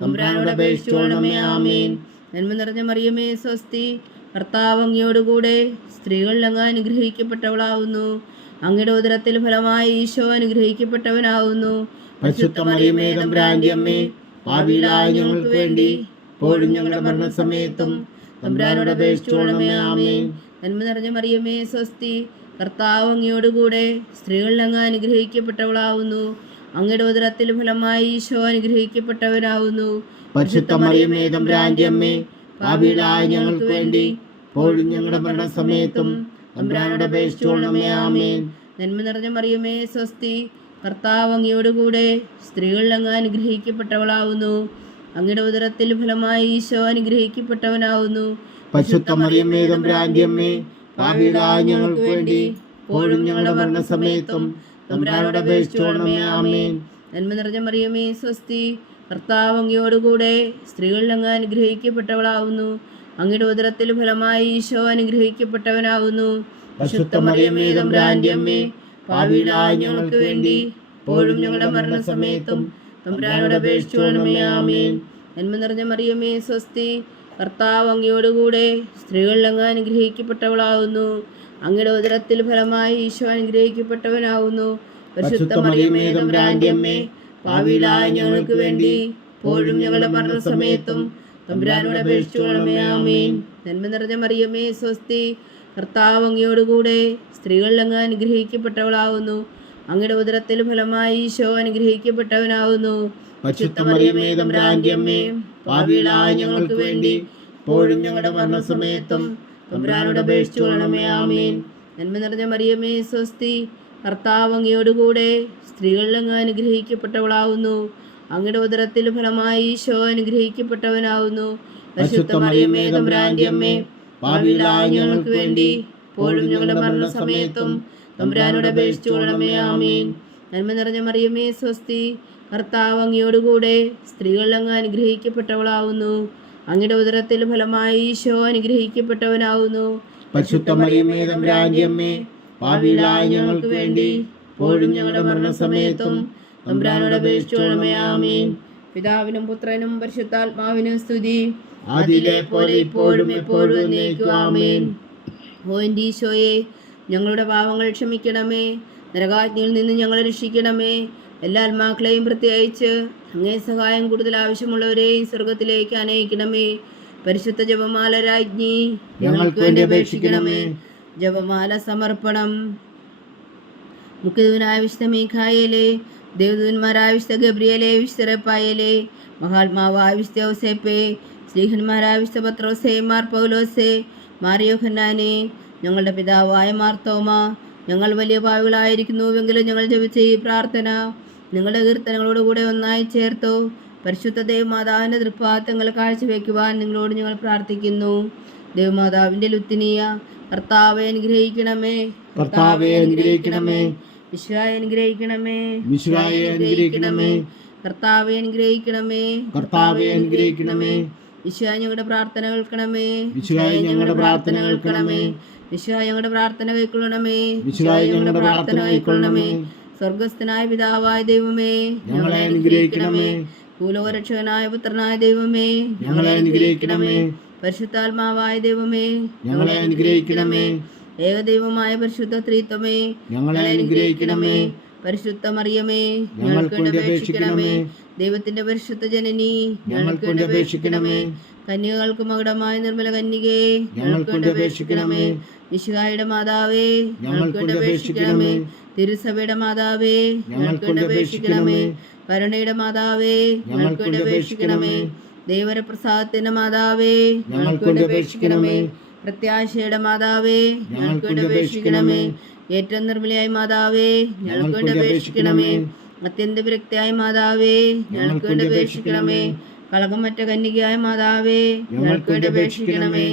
തമ്പുരാനോട് അപേക്ഷിച്ചുകൊള്ളണമേ. ആമേൻ. നന്മ നിറഞ്ഞ മറിയമേ സ്വസ്തി, കർത്താവ് അങ്ങയോടുകൂടെ സ്ത്രീകളിൽ അങ്ങ് അനുഗ്രഹിക്കപ്പെട്ടവളാകുന്നു. അങ്ങയുടെ ഉദരത്തിൽ ഫലമായി ഈശോ അനുഗ്രഹിക്കപ്പെട്ടവനാകുന്നു. പരിശുദ്ധ മറിയമേ തമ്പുരാന്റെ അമ്മേ, പാപികളായ ഞങ്ങൾക്ക് വേണ്ടി ഇപ്പോഴും ഞങ്ങളുടെ മരണസമയത്തും തമ്പുരാനോട് അപേക്ഷിച്ചുകൊള്ളണമേ. ആമേൻ. നന്മ നിറഞ്ഞ മറിയമേ സ്വസ്തി, കർത്താവ് അങ്ങയോടുകൂടെ സ്ത്രീകളിൽ അങ്ങ് അനുഗ്രഹിക്കപ്പെട്ടവളാകുന്നു. അങ്ങയുടെ ഉദരത്തിൽ ഫലമായി ഈശോ അനുഗ്രഹിക്കപ്പെട്ടവനാകുന്നു. പരിശുദ്ധ മറിയമേ തമ്പുരാന്റെ അമ്മേ, പാപികളായ ഞങ്ങൾക്ക് വേണ്ടി ഇപ്പോഴും ഞങ്ങളുടെ മരണസമയത്തും തമ്പുരാനോട് അപേക്ഷിച്ചുകൊള്ളണമേ. ആമേൻ. നന്മ നിറഞ്ഞ മറിയമേ സ്വസ്തി, കർത്താവ് അങ്ങയോടുകൂടെ സ്ത്രീകളിൽ അങ്ങ് അനുഗ്രഹിക്കപ്പെട്ടവളാകുന്നു. അങ്ങയുടെ ഉദരത്തിൽ ഫലമായി ഈശോ അനുഗ്രഹിക്കപ്പെട്ടവനാകുന്നു. പരിശുദ്ധ മറിയമേ തമ്പുരാന്റെ അമ്മേ, പാപികളായ ഞങ്ങൾക്ക് വേണ്ടി ഇപ്പോഴും ഞങ്ങളുടെ മരണസമയത്തും തമ്പുരാനോട് അപേക്ഷിച്ചുകൊള്ളണമേ. ആമേൻ. നന്മ നിറഞ്ഞ മറിയമേ സ്വസ്തി, കർത്താവ് അങ്ങയോടുകൂടെ സ്ത്രീകളിൽ അങ്ങ് അനുഗ്രഹിക്കപ്പെട്ടവളാകുന്നു. അങ്ങയുടെ ഉദരത്തിൽ ഫലമായി ഈശോ അനുഗ്രഹിക്കപ്പെട്ടവനാകുന്നു. പരിശുദ്ധ മറിയമേ തമ്പുരാന്റെ അമ്മേ, പാപികളായ ഞങ്ങൾക്ക് വേണ്ടി ഇപ്പോഴും ഞങ്ങളുടെ മരണസമയത്തും തമ്പുരാനോട് അപേക്ഷിച്ചുകൊള്ളണമേ. ആമേൻ. നന്മ നിറഞ്ഞ മറിയമേ സ്വസ്തി, കർത്താവ് അങ്ങയോടുകൂടെ സ്ത്രീകളിൽ അങ്ങ് അനുഗ്രഹിക്കപ്പെട്ടവളാകുന്നു. അങ്ങയുടെ ഉദരത്തിൽ ഫലമായി ഈശോ അനുഗ്രഹിക്കപ്പെട്ടവനാകുന്നു. പരിശുദ്ധ മറിയമേ തമ്പുരാന്റെ അമ്മേ, പാപികളായ ഞങ്ങൾക്ക് വേണ്ടി ഇപ്പോഴും ഞങ്ങളുടെ മരണസമയത്തും തമ്പുരാനോട് അപേക്ഷിച്ചുകൊള്ളണമേ. ആമേൻ. നന്മ നിറഞ്ഞ മറിയമേ സ്വസ്തി, കർത്താവ് അങ്ങയോടുകൂടെ സ്ത്രീകളിൽ അങ്ങ് അനുഗ്രഹിക്കപ്പെട്ടവളാകുന്നു. അങ്ങയുടെ ഉദരത്തിൽ ഫലമായി ഈശോ അനുഗ്രഹിക്കപ്പെട്ടവനാകുന്നു. പരിശുദ്ധ മറിയമേ തമ്പുരാന്റെ അമ്മേ, പാപികളായ ഞങ്ങൾക്ക് വേണ്ടി ഇപ്പോഴും ഞങ്ങളുടെ മരണസമയത്തും തമ്പുരാനോട് അപേക്ഷിച്ചുകൊള്ളണമേ. ആമേൻ. നന്മ നിറഞ്ഞ മറിയമേ സ്വസ്തി, കർത്താവ് അങ്ങയോടുകൂടെ സ്ത്രീകളിൽ അങ്ങ് അനുഗ്രഹിക്കപ്പെട്ടവളാകുന്നു. അങ്ങയുടെ ഉദരത്തിൽ ഫലമായി ഈശോ അനുഗ്രഹിക്കപ്പെട്ടവനാകുന്നു. പരിശുദ്ധ മറിയമേ തമ്പുരാന്റെ അമ്മേ, പാപികളായ ഞങ്ങൾക്ക് വേണ്ടി ഇപ്പോഴും ഞങ്ങളുടെ മരണസമയത്തും തമ്പുരാനോട് അപേക്ഷിച്ചുകൊള്ളണമേ. ആമേൻ. നന്മ നിറഞ്ഞ മറിയമേ സ്വസ്തി, കർത്താവ് അങ്ങയോടുകൂടെ സ്ത്രീകളിൽ അങ്ങ് അനുഗ്രഹിക്കപ്പെട്ടവളാകുന്നു. അങ്ങയുടെ ഉദരത്തിൽ ഫലമായി ഈശോ അനുഗ്രഹിക്കപ്പെട്ടവനാകുന്നു. പരിശുദ്ധ മറിയമേ തമ്പുരാന്റെ അമ്മേ, പാപികളായ ഞങ്ങൾക്ക് വേണ്ടി ഇപ്പോഴും ഞങ്ങളുടെ മരണസമയത്തും തമ്പുരാനോട് അപേക്ഷിച്ചുകൊള്ളണമേ. ആമേൻ. പിതാവിനും പുത്രനും പരിശുദ്ധാത്മാവിനും സ്തുതി, അതിലെ പോലെ ഇപ്പോഴും എപ്പോഴും എന്നേക്കും. ആമേൻ. ഓ എൻ്റെ ഈശോയെ, ഞങ്ങളുടെ പാവങ്ങൾ ക്ഷമിക്കണമേ. നരകാജ്ഞയിൽ നിന്ന് ഞങ്ങളെ രക്ഷിക്കണമേ. എല്ലാ ആത്മാക്കളെയും പ്രത്യേകിച്ച് അങ്ങേ സഹായം കൂടുതൽ ആവശ്യമുള്ളവരെയും സ്വർഗത്തിലേക്ക് അനയിക്കണമേ. പരിശുദ്ധ ജപമാല രാജ്ഞി, ഞങ്ങൾക്ക് വേണ്ടി അപേക്ഷിക്കണമേ. ജപമാല സമർപ്പണം. മുഖ്യദൂതനായ വിശുദ്ധ മീഖായേലേ, ദേവദൂതന്മാരായ വിശുദ്ധ ഗബ്രിയേലേ, വിശുദ്ധ റഫായേലേ, മഹാത്മാവായ വിശുദ്ധ ഔസേപ്പേ, സ്ലീഹന്മാരായ വിശുദ്ധ പത്രോസേ, മാർ പൗലോസേ, മാർ യോഹന്നാനേ, ഞങ്ങളുടെ പിതാവായ മാർത്തോമ, ഞങ്ങൾ വലിയ പാവികളായിരിക്കുന്നുവെങ്കിലും ഞങ്ങൾ ജപിച്ച ഈ പ്രാർത്ഥന നിങ്ങളുടെ കീർത്തനങ്ങളോടുകൂടെ ഒന്നായി ചേർത്തു പരിശുദ്ധ ദേവമാതാവിൻ്റെ തൃപ്പാദങ്ങൾ കാഴ്ചവെക്കുവാൻ നിങ്ങളോട് ഞങ്ങൾ പ്രാർത്ഥിക്കുന്നു. ദേവമാതാവിൻ്റെ ലുത്തിനിയ, കർത്താവെ അനുഗ്രഹിക്കണമേ. കർത്താവെ അനുഗ്രഹിക്കണമേ. വിശ്വായെ അനുഗ്രഹിക്കണമേ. വിശ്വായെ അനുഗ്രഹിക്കണമേ. കർത്താവെ അനുഗ്രഹിക്കണമേ. കർത്താവെ അനുഗ്രഹിക്കണമേ. വിശ്വായ ഞങ്ങളുടെ പ്രാർത്ഥന കേൾക്കണമേ. വിശ്വായ ഞങ്ങളുടെ പ്രാർത്ഥന കേൾക്കണമേ. വിശ്വായ ഞങ്ങളുടെ പ്രാർത്ഥന കൈക്കൊള്ളണമേ. വിശ്വായ ഞങ്ങളുടെ പ്രാർത്ഥന കൈക്കൊള്ളണമേ. സ്വർഗസ്ഥനായ പിതാവായ ദൈവമേ, ഞങ്ങളെ അനുഗ്രഹിക്കണമേ. ഭൂലോകരക്ഷകനായ പുത്രനായ ദൈവമേ, ഞങ്ങളെ അനുഗ്രഹിക്കണമേ. പരിശുദ്ധാത്മാവായ ദൈവമേ, ഞങ്ങളെ അനുഗ്രഹിക്കണമേ. ഏകദൈവമായ പരിശുദ്ധ ത്രിത്വമേ, ഞങ്ങളെ അനുഗ്രഹിക്കണമേ. പരിശുദ്ധ മറിയമേ, ഞങ്ങൾക്ക് വേണ്ടി അപേക്ഷിക്കണമേ. ദൈവത്തിന്റെ പരിശുദ്ധ ജനനി, ഞങ്ങൾക്ക് വേണ്ടി അപേക്ഷിക്കണമേ. കന്യകൾക്ക് മകുടമായ നിർമ്മല കന്യകേ, ഞങ്ങൾക്ക് വേണ്ടി അപേക്ഷിക്കണമേ. വിശുദ്ധായുടെ മാതാവേ, ഞങ്ങൾക്ക് വേണ്ടി അപേക്ഷിക്കണമേ. തിരുസഭയുടെ മാതാവേ, ഞങ്ങൾക്ക് വേണ്ടി അപേക്ഷിക്കണമേ. കരുണയുടെ മാതാവേ, ഞങ്ങൾക്ക് വേണ്ടി അപേക്ഷിക്കണമേ. ദൈവപ്രസാദത്തിന്റെ മാതാവേ, ഞങ്ങൾക്ക് വേണ്ടി അപേക്ഷിക്കണമേ. പ്രത്യാശയുടെ മാതാവേ, ഞങ്ങൾക്ക് വേണ്ടി അപേക്ഷിക്കണമേ. ഏറ്റവും നിർമ്മലയായ മാതാവേ, ഞങ്ങൾക്ക് വേണ്ടി അപേക്ഷിക്കണമേ. അത്യന്ത വിരക്തിയായ മാതാവേ, ഞങ്ങൾക്ക് വേണ്ടി അപേക്ഷിക്കണമേ. കളകമറ്റ കന്യകയായ മാതാവേ, ഞങ്ങൾക്ക് വേണ്ടി അപേക്ഷിക്കണമേ.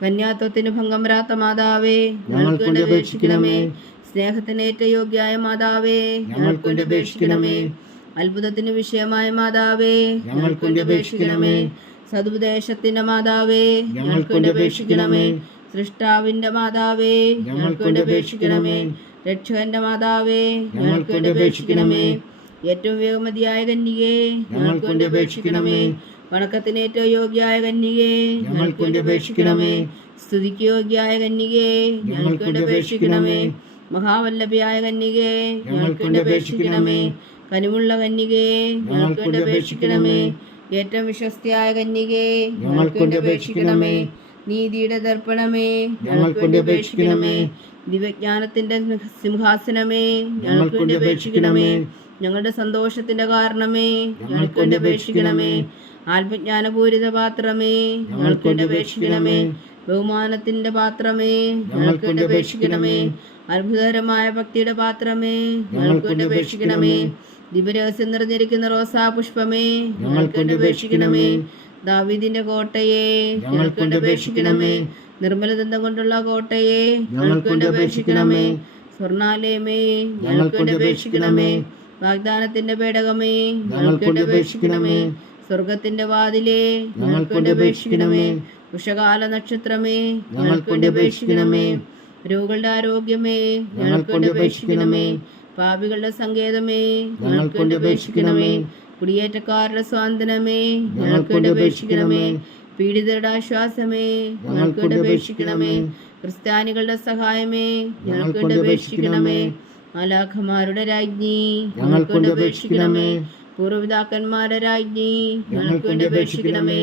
കന്യാത്വത്തിന് ഭംഗം വരാത്ത മാതാവേ, ഞങ്ങൾക്ക് വേണ്ടി അപേക്ഷിക്കണമേ. സ്നേഹത്തിന് ഏറ്റവും യോഗ്യായ മാതാവേ, ഞങ്ങൾക്ക് വേണ്ടി അപേക്ഷിക്കണമേ. അത്ഭുതത്തിന് വിഷയമായ മാതാവേ, ഞങ്ങൾക്ക് വേണ്ടി അപേക്ഷിക്കണമേ. സതുപദേശത്തിന്റെ മാതാവേ, ഞങ്ങൾക്ക് വേണ്ടി അപേക്ഷിക്കണമേ. സൃഷ്ടാവിന്റെ മാതാവേ, ഞങ്ങൾക്ക് വേണ്ടി അപേക്ഷിക്കണമേ. രക്ഷകന്റെ മാതാവേ, ഞങ്ങൾക്ക് വേണ്ടി അപേക്ഷിക്കണമേ. ഏറ്റവും വേഗമതിയായ കന്യകേ, ഞങ്ങൾക്ക് വേണ്ടി അപേക്ഷിക്കണമേ. വണക്കത്തിന് ഏറ്റവും യോഗ്യായ കന്യകേ, ഞങ്ങൾക്ക് വേണ്ടി അപേക്ഷിക്കണമേ. സ്തുതിക്ക് യോഗ്യായ കന്യകേ, ഞങ്ങൾക്ക് വേണ്ടി അപേക്ഷിക്കണമേ. മഹാവല്ലഭയായ കന്യകേ, ഞങ്ങൾക്ക് വേണ്ടി അപേക്ഷിക്കണമേ. കനിവുള്ള കന്യകേ, ഞങ്ങൾക്ക് വേണ്ടി അപേക്ഷിക്കണമേ. ഏറ്റവും വിശ്വസ്തയായ കന്യകേ, ഞങ്ങൾക്ക് വേണ്ടി അപേക്ഷിക്കണമേ. നീതിയുടെ ദർപ്പണമേ, ഞങ്ങൾക്ക് വേണ്ടി അപേക്ഷിക്കണമേ. ദിവ്യജ്ഞാനത്തിന്റെ സിംഹാസനമേ, ഞങ്ങൾക്ക് വേണ്ടി അപേക്ഷിക്കണമേ. ഞങ്ങളുടെ സന്തോഷത്തിന്റെ കാരണമേ, ഞങ്ങൾക്ക് വേണ്ടി അപേക്ഷിക്കണമേ. ആത്മജ്ഞാനപൂരിത പാത്രമേ, ഞങ്ങൾക്ക് വേണ്ടി അപേക്ഷിക്കണമേ. ബഹുമാനത്തിന്റെ പാത്രമേ, ഞങ്ങൾക്ക് വേണ്ടി അപേക്ഷിക്കണമേ. അത്ഭുതകരമായ ഭക്തിയുടെ പാത്രമേ, ഞങ്ങൾക്ക് വേണ്ടി അപേക്ഷിക്കണമേ. ദിവരഹസ്യം നിറഞ്ഞിരിക്കുന്ന റോസാ പുഷ്പമേ, ഞങ്ങൾക്ക് വേണ്ടി അപേക്ഷിക്കണമേ. ദാവീദിന്റെ കോട്ടയെ, ഞങ്ങൾക്ക് വേണ്ടി അപേക്ഷിക്കണമേ. നിർമ്മലദന്തം കൊണ്ടുള്ള കോട്ടയെ, ഞങ്ങൾക്ക് വേണ്ടി അപേക്ഷിക്കണമേ. സ്വർണാലയമേ, ഞങ്ങൾക്ക് വേണ്ടി അപേക്ഷിക്കണമേ. വാഗ്ദാനത്തിന്റെ പേടകമേ, ഞങ്ങൾക്ക് വേണ്ടി അപേക്ഷിക്കണമേ. സ്വർഗത്തിന്റെ വാതിലേ, ഞങ്ങൾക്ക് വേണ്ടി അപേക്ഷിക്കണമേ. ഉഷകാല നക്ഷത്രമേ, ഞങ്ങൾക്ക് വേണ്ടി അപേക്ഷിക്കണമേ. രോഗികളുടെ ആരോഗ്യമേ, ഞങ്ങൾക്ക് വേണ്ടി അപേക്ഷിക്കണമേ. പാപികളുടെ സങ്കേതമേ, ഞങ്ങൾക്ക് വേണ്ടി അപേക്ഷിക്കണമേ. കുടിയേറ്റക്കാരുടെ സ്വാതന്ത്ര്യമേ, ഞങ്ങൾക്ക് വേണ്ടി അപേക്ഷിക്കണമേ. പീഡിതരുടെ ആശ്വാസമേ, ഞങ്ങൾക്ക് വേണ്ടി അപേക്ഷിക്കണമേ. ക്രിസ്ത്യാനികളുടെ സഹായമേ, ഞങ്ങൾക്ക് വേണ്ടി അപേക്ഷിക്കണമേ. മാലാഖമാരുടെ രാജ്ഞി, ഞങ്ങൾക്ക് വേണ്ടി അപേക്ഷിക്കണമേ. പൂർവ്വപിതാക്കന്മാരുടെ രാജ്ഞി, ഞങ്ങൾക്ക് വേണ്ടി അപേക്ഷിക്കണമേ.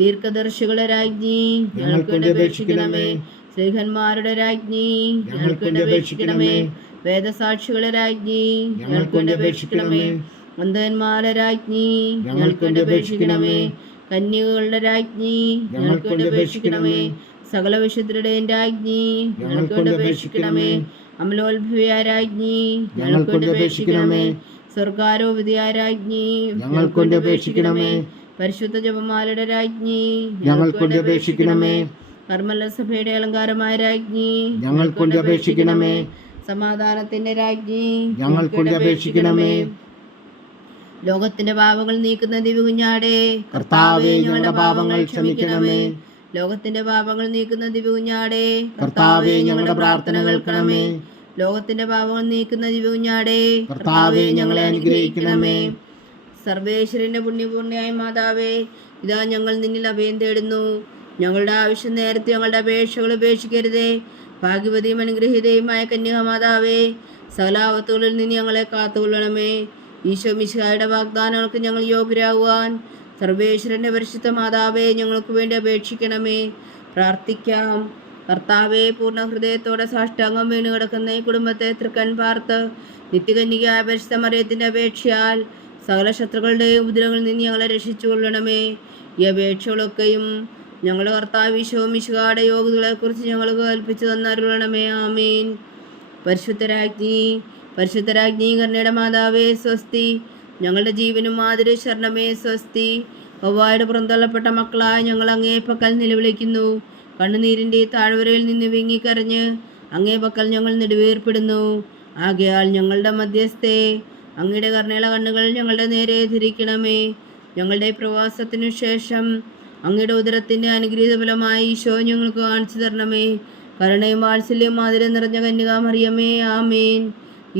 ദീർഘദർശികളുടെ രാജ്ഞി, ഞങ്ങൾക്ക് വേണ്ടി അപേക്ഷിക്കണമേ. സ്നേഹന്മാരുടെ രാജ്ഞി, ഞങ്ങൾക്ക് വേണ്ടി അപേക്ഷിക്കണമേ. വേദസാക്ഷികളുടെ രാജ്ഞി, ഞങ്ങൾക്ക് വേണ്ടി അപേക്ഷിക്കണമേ. അന്ധന്മാരുടെ രാജ്ഞി, ഞങ്ങൾക്ക് വേണ്ടി അപേക്ഷിക്കണമേ. കന്യകകളുടെ രാജ്ഞി, ഞങ്ങൾക്ക് വേണ്ടി അപേക്ഷിക്കണമേ. സകല വിശുദ്ധരുടെയും രാജ്ഞി, ഞങ്ങൾക്ക് വേണ്ടി അപേക്ഷിക്കണമേ. അമലോത്ഭവയായ രാജ്ഞി, ഞങ്ങൾക്ക് വേണ്ടി അപേക്ഷിക്കണമേ. സ്വർഗാരോപിതയായ രാജ്ഞി, ഞങ്ങൾക്ക് വേണ്ടി അപേക്ഷിക്കണമേ. പരിശുദ്ധ ജപമാലയുടെ രാജ്ഞി, ഞങ്ങൾക്ക് വേണ്ടി അപേക്ഷിക്കണമേ. കർമ്മല സഭയുടെ അലങ്കാരമായ രാജ്ഞി, ഞങ്ങൾക്ക് വേണ്ടി അപേക്ഷിക്കണമേ. സമാധാനത്തിന്റെ രാജ്ഞി, ഞങ്ങൾക്ക് വേണ്ടി അപേക്ഷിക്കണമേ. ലോകത്തിന്റെ പാപങ്ങൾ നീക്കുന്ന ദിവ്യകുഞ്ഞാടേ, കർത്താവേ ഞങ്ങളുടെ പാപങ്ങൾ ക്ഷമിക്കണമേ. ലോകത്തിന്റെ പാപങ്ങൾ നീക്കുന്ന ദിവ്യകുഞ്ഞാടേ, കർത്താവേ ഞങ്ങളുടെ പ്രാർത്ഥന കേൾക്കണമേ. ലോകത്തിന്റെ പാപങ്ങൾ നീക്കുന്ന ദിവ്യകുഞ്ഞാടേ, കർത്താവേ ഞങ്ങളെ അനുഗ്രഹിക്കണമേ. സർവേശ്വരന്റെ പുണ്യപൂർണ്ണയായ മാതാവേ, ഇതാ ഞങ്ങൾ നിന്നിൽ അഭയം തേടുന്നു. ഞങ്ങളുടെ ആവശ്യം നേരത്തെ ഞങ്ങളുടെ അപേക്ഷകൾ ഉപേക്ഷിക്കരുതേ. ഭാഗ്യവതിയും അനുഗ്രഹീതയുമായ കന്യകാമാതാവേ, സകലാപത്തുകളിൽ നിന്ന് ഞങ്ങളെ കാത്തുകൊള്ളണമേ. ഈശോ മിശിഹായുടെ വാഗ്ദാനങ്ങൾക്ക് ഞങ്ങൾ യോഗ്യരാകുവാൻ സർവേശ്വരന്റെ പരിശുദ്ധ മാതാവേ, ഞങ്ങൾക്ക് വേണ്ടി അപേക്ഷിക്കണമേ. പ്രാർത്ഥിക്കാം. കർത്താവെ, പൂർണ്ണ ഹൃദയത്തോടെ സാഷ്ടാംഗം വീണ് കിടക്കുന്ന ഈ കുടുംബത്തെ തൃക്കൺ പാർത്ത് നിത്യകന്യകയായ പരിശുദ്ധ മറിയത്തിന്റെ അപേക്ഷയാൽ സകല ശത്രുക്കളുടെയും ഉപദ്രവങ്ങളിൽ നിന്ന് ഞങ്ങളെ രക്ഷിച്ചു കൊള്ളണമേ. ഈ അപേക്ഷകളൊക്കെയും ഞങ്ങളുടെ കർത്താവ് ഈശോ മിശിഹായുടെ യോഗ്യതകളെക്കുറിച്ച് ഞങ്ങൾ കൽപ്പിച്ചു തന്നരുളണമേ. ആമീൻ. പരിശുദ്ധരാജ്ഞി കരുണയുടെ മാതാവേ സ്വസ്തി. ഞങ്ങളുടെ ജീവനും മാതിരി ശരണമേ സ്വസ്തി. വവ്വായുടെ പുറന്തള്ളപ്പെട്ട മക്കളായ ഞങ്ങൾ അങ്ങേ പക്കൽ നിലവിളിക്കുന്നു. കണ്ണുനീരിൻ്റെ താഴ്വരയിൽ നിന്ന് വിങ്ങിക്കരഞ്ഞ് അങ്ങേ പക്കൽ ഞങ്ങൾ നെടുവേർപ്പെടുന്നു. ആകയാൽ ഞങ്ങളുടെ മധ്യസ്ഥേ, അങ്ങയുടെ കരുണയുള്ള കണ്ണുകൾ ഞങ്ങളുടെ നേരെ ധരിക്കണമേ. ഞങ്ങളുടെ പ്രവാസത്തിനു ശേഷം അങ്ങയുടെ ഉദരത്തിൻ്റെ അനുഗ്രഹീത ഫലമായി ഈശോ ഞങ്ങൾക്ക് കാണിച്ചു തരണമേ. കരുണയും വാത്സല്യവും മാതിരി നിറഞ്ഞ കന്യകാമറിയമേ, ആമീൻ.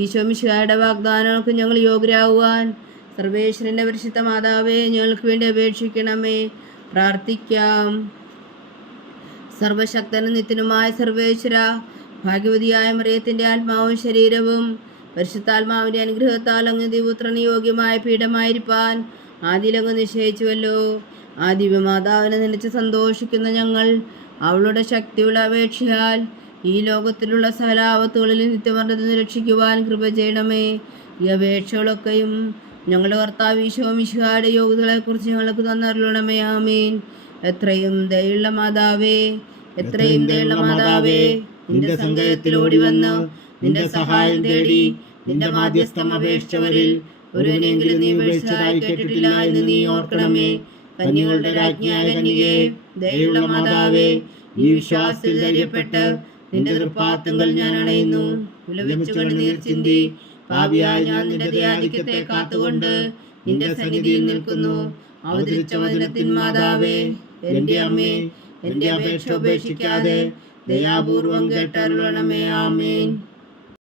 ഈശോ മിശിഹായുടെ വാഗ്ദാനങ്ങൾക്ക് ഞങ്ങൾ യോഗ്യരാകുവാൻ സർവേശ്വരന്റെ പരിശുദ്ധ മാതാവേ, ഞങ്ങൾക്ക് വേണ്ടി അപേക്ഷിക്കണമേ. പ്രാർത്ഥിക്കാം. സർവശക്തനും നിത്യനുമായ സർവേശ്വര, ഭാഗ്യവതിയായ മറിയത്തിന്റെ ആത്മാവും ശരീരവും പരിശുദ്ധാത്മാവിന്റെ അനുഗ്രഹത്താൽ അങ്ങ് ദിവ്യപുത്രന് യോഗ്യമായ പീഠമായിരിക്കാൻ ആദിയിലങ്ങ് നിശ്ചയിച്ചുവല്ലോ. ആ ദിവ്യമാതാവിനെ നിലച്ച് സന്തോഷിക്കുന്ന ഞങ്ങൾ അവളുടെ ശക്തിയുള്ള അപേക്ഷയാൽ ഈ ലോകത്തിലുള്ള സകലാപത്തുകളിൽ നിത്യമരണത്തിൽ രക്ഷിക്കുവാൻ കൃപ ചെയ്യണമേ. ഈ അപേക്ഷകളൊക്കെയും ഞങ്ങളുടെ കർത്താവ് ഈശോ മിശിഹായുടെ യോഗ്യതകളെക്കുറിച്ച് ഞങ്ങൾക്ക് തന്നരുളണമേ. ആമീൻ. എത്രയും ദയുള്ള മാതാവേ, നിന്റെ സങ്കേതത്തിൽ ഓടി വന്ന് നിന്റെ സഹായം തേടി നിന്റെ മാധ്യസ്ഥം അപേക്ഷിച്ചവരിൽ ഒരുവനെങ്കിലും നീ ഉപേക്ഷിച്ചതായി കേട്ടിട്ടില്ല എന്ന് നീ ഓർക്കണമേ. കന്യകളുടെ രാജ്ഞിയായ കന്യകേ, ദയുള്ള മാതാവേ, ഈ വിശ്വാസത്തിൽ ധൈര്യപ്പെട്ട് നിന്റെ തൃപ്പാദങ്ങൾ ഞാൻ അണയുന്നു. വിലപിച്ചു കണ്ണുനീർ ചിന്തി പാപിയായ ഞാൻ നിന്റെ ദയാധിക്യത്തെ കാത്തുകൊണ്ട് നിന്റെ സന്നിധിയിൽ നിൽക്കുന്നു. അവതരിച്ച വചനത്തിൻ മാതാവേ, എന്റെ അമ്മേ, എന്റെ അപേക്ഷ ഉപേക്ഷിക്കാതെ ദയാപൂർവം കേട്ടരുളണമേ. ആമേൻ.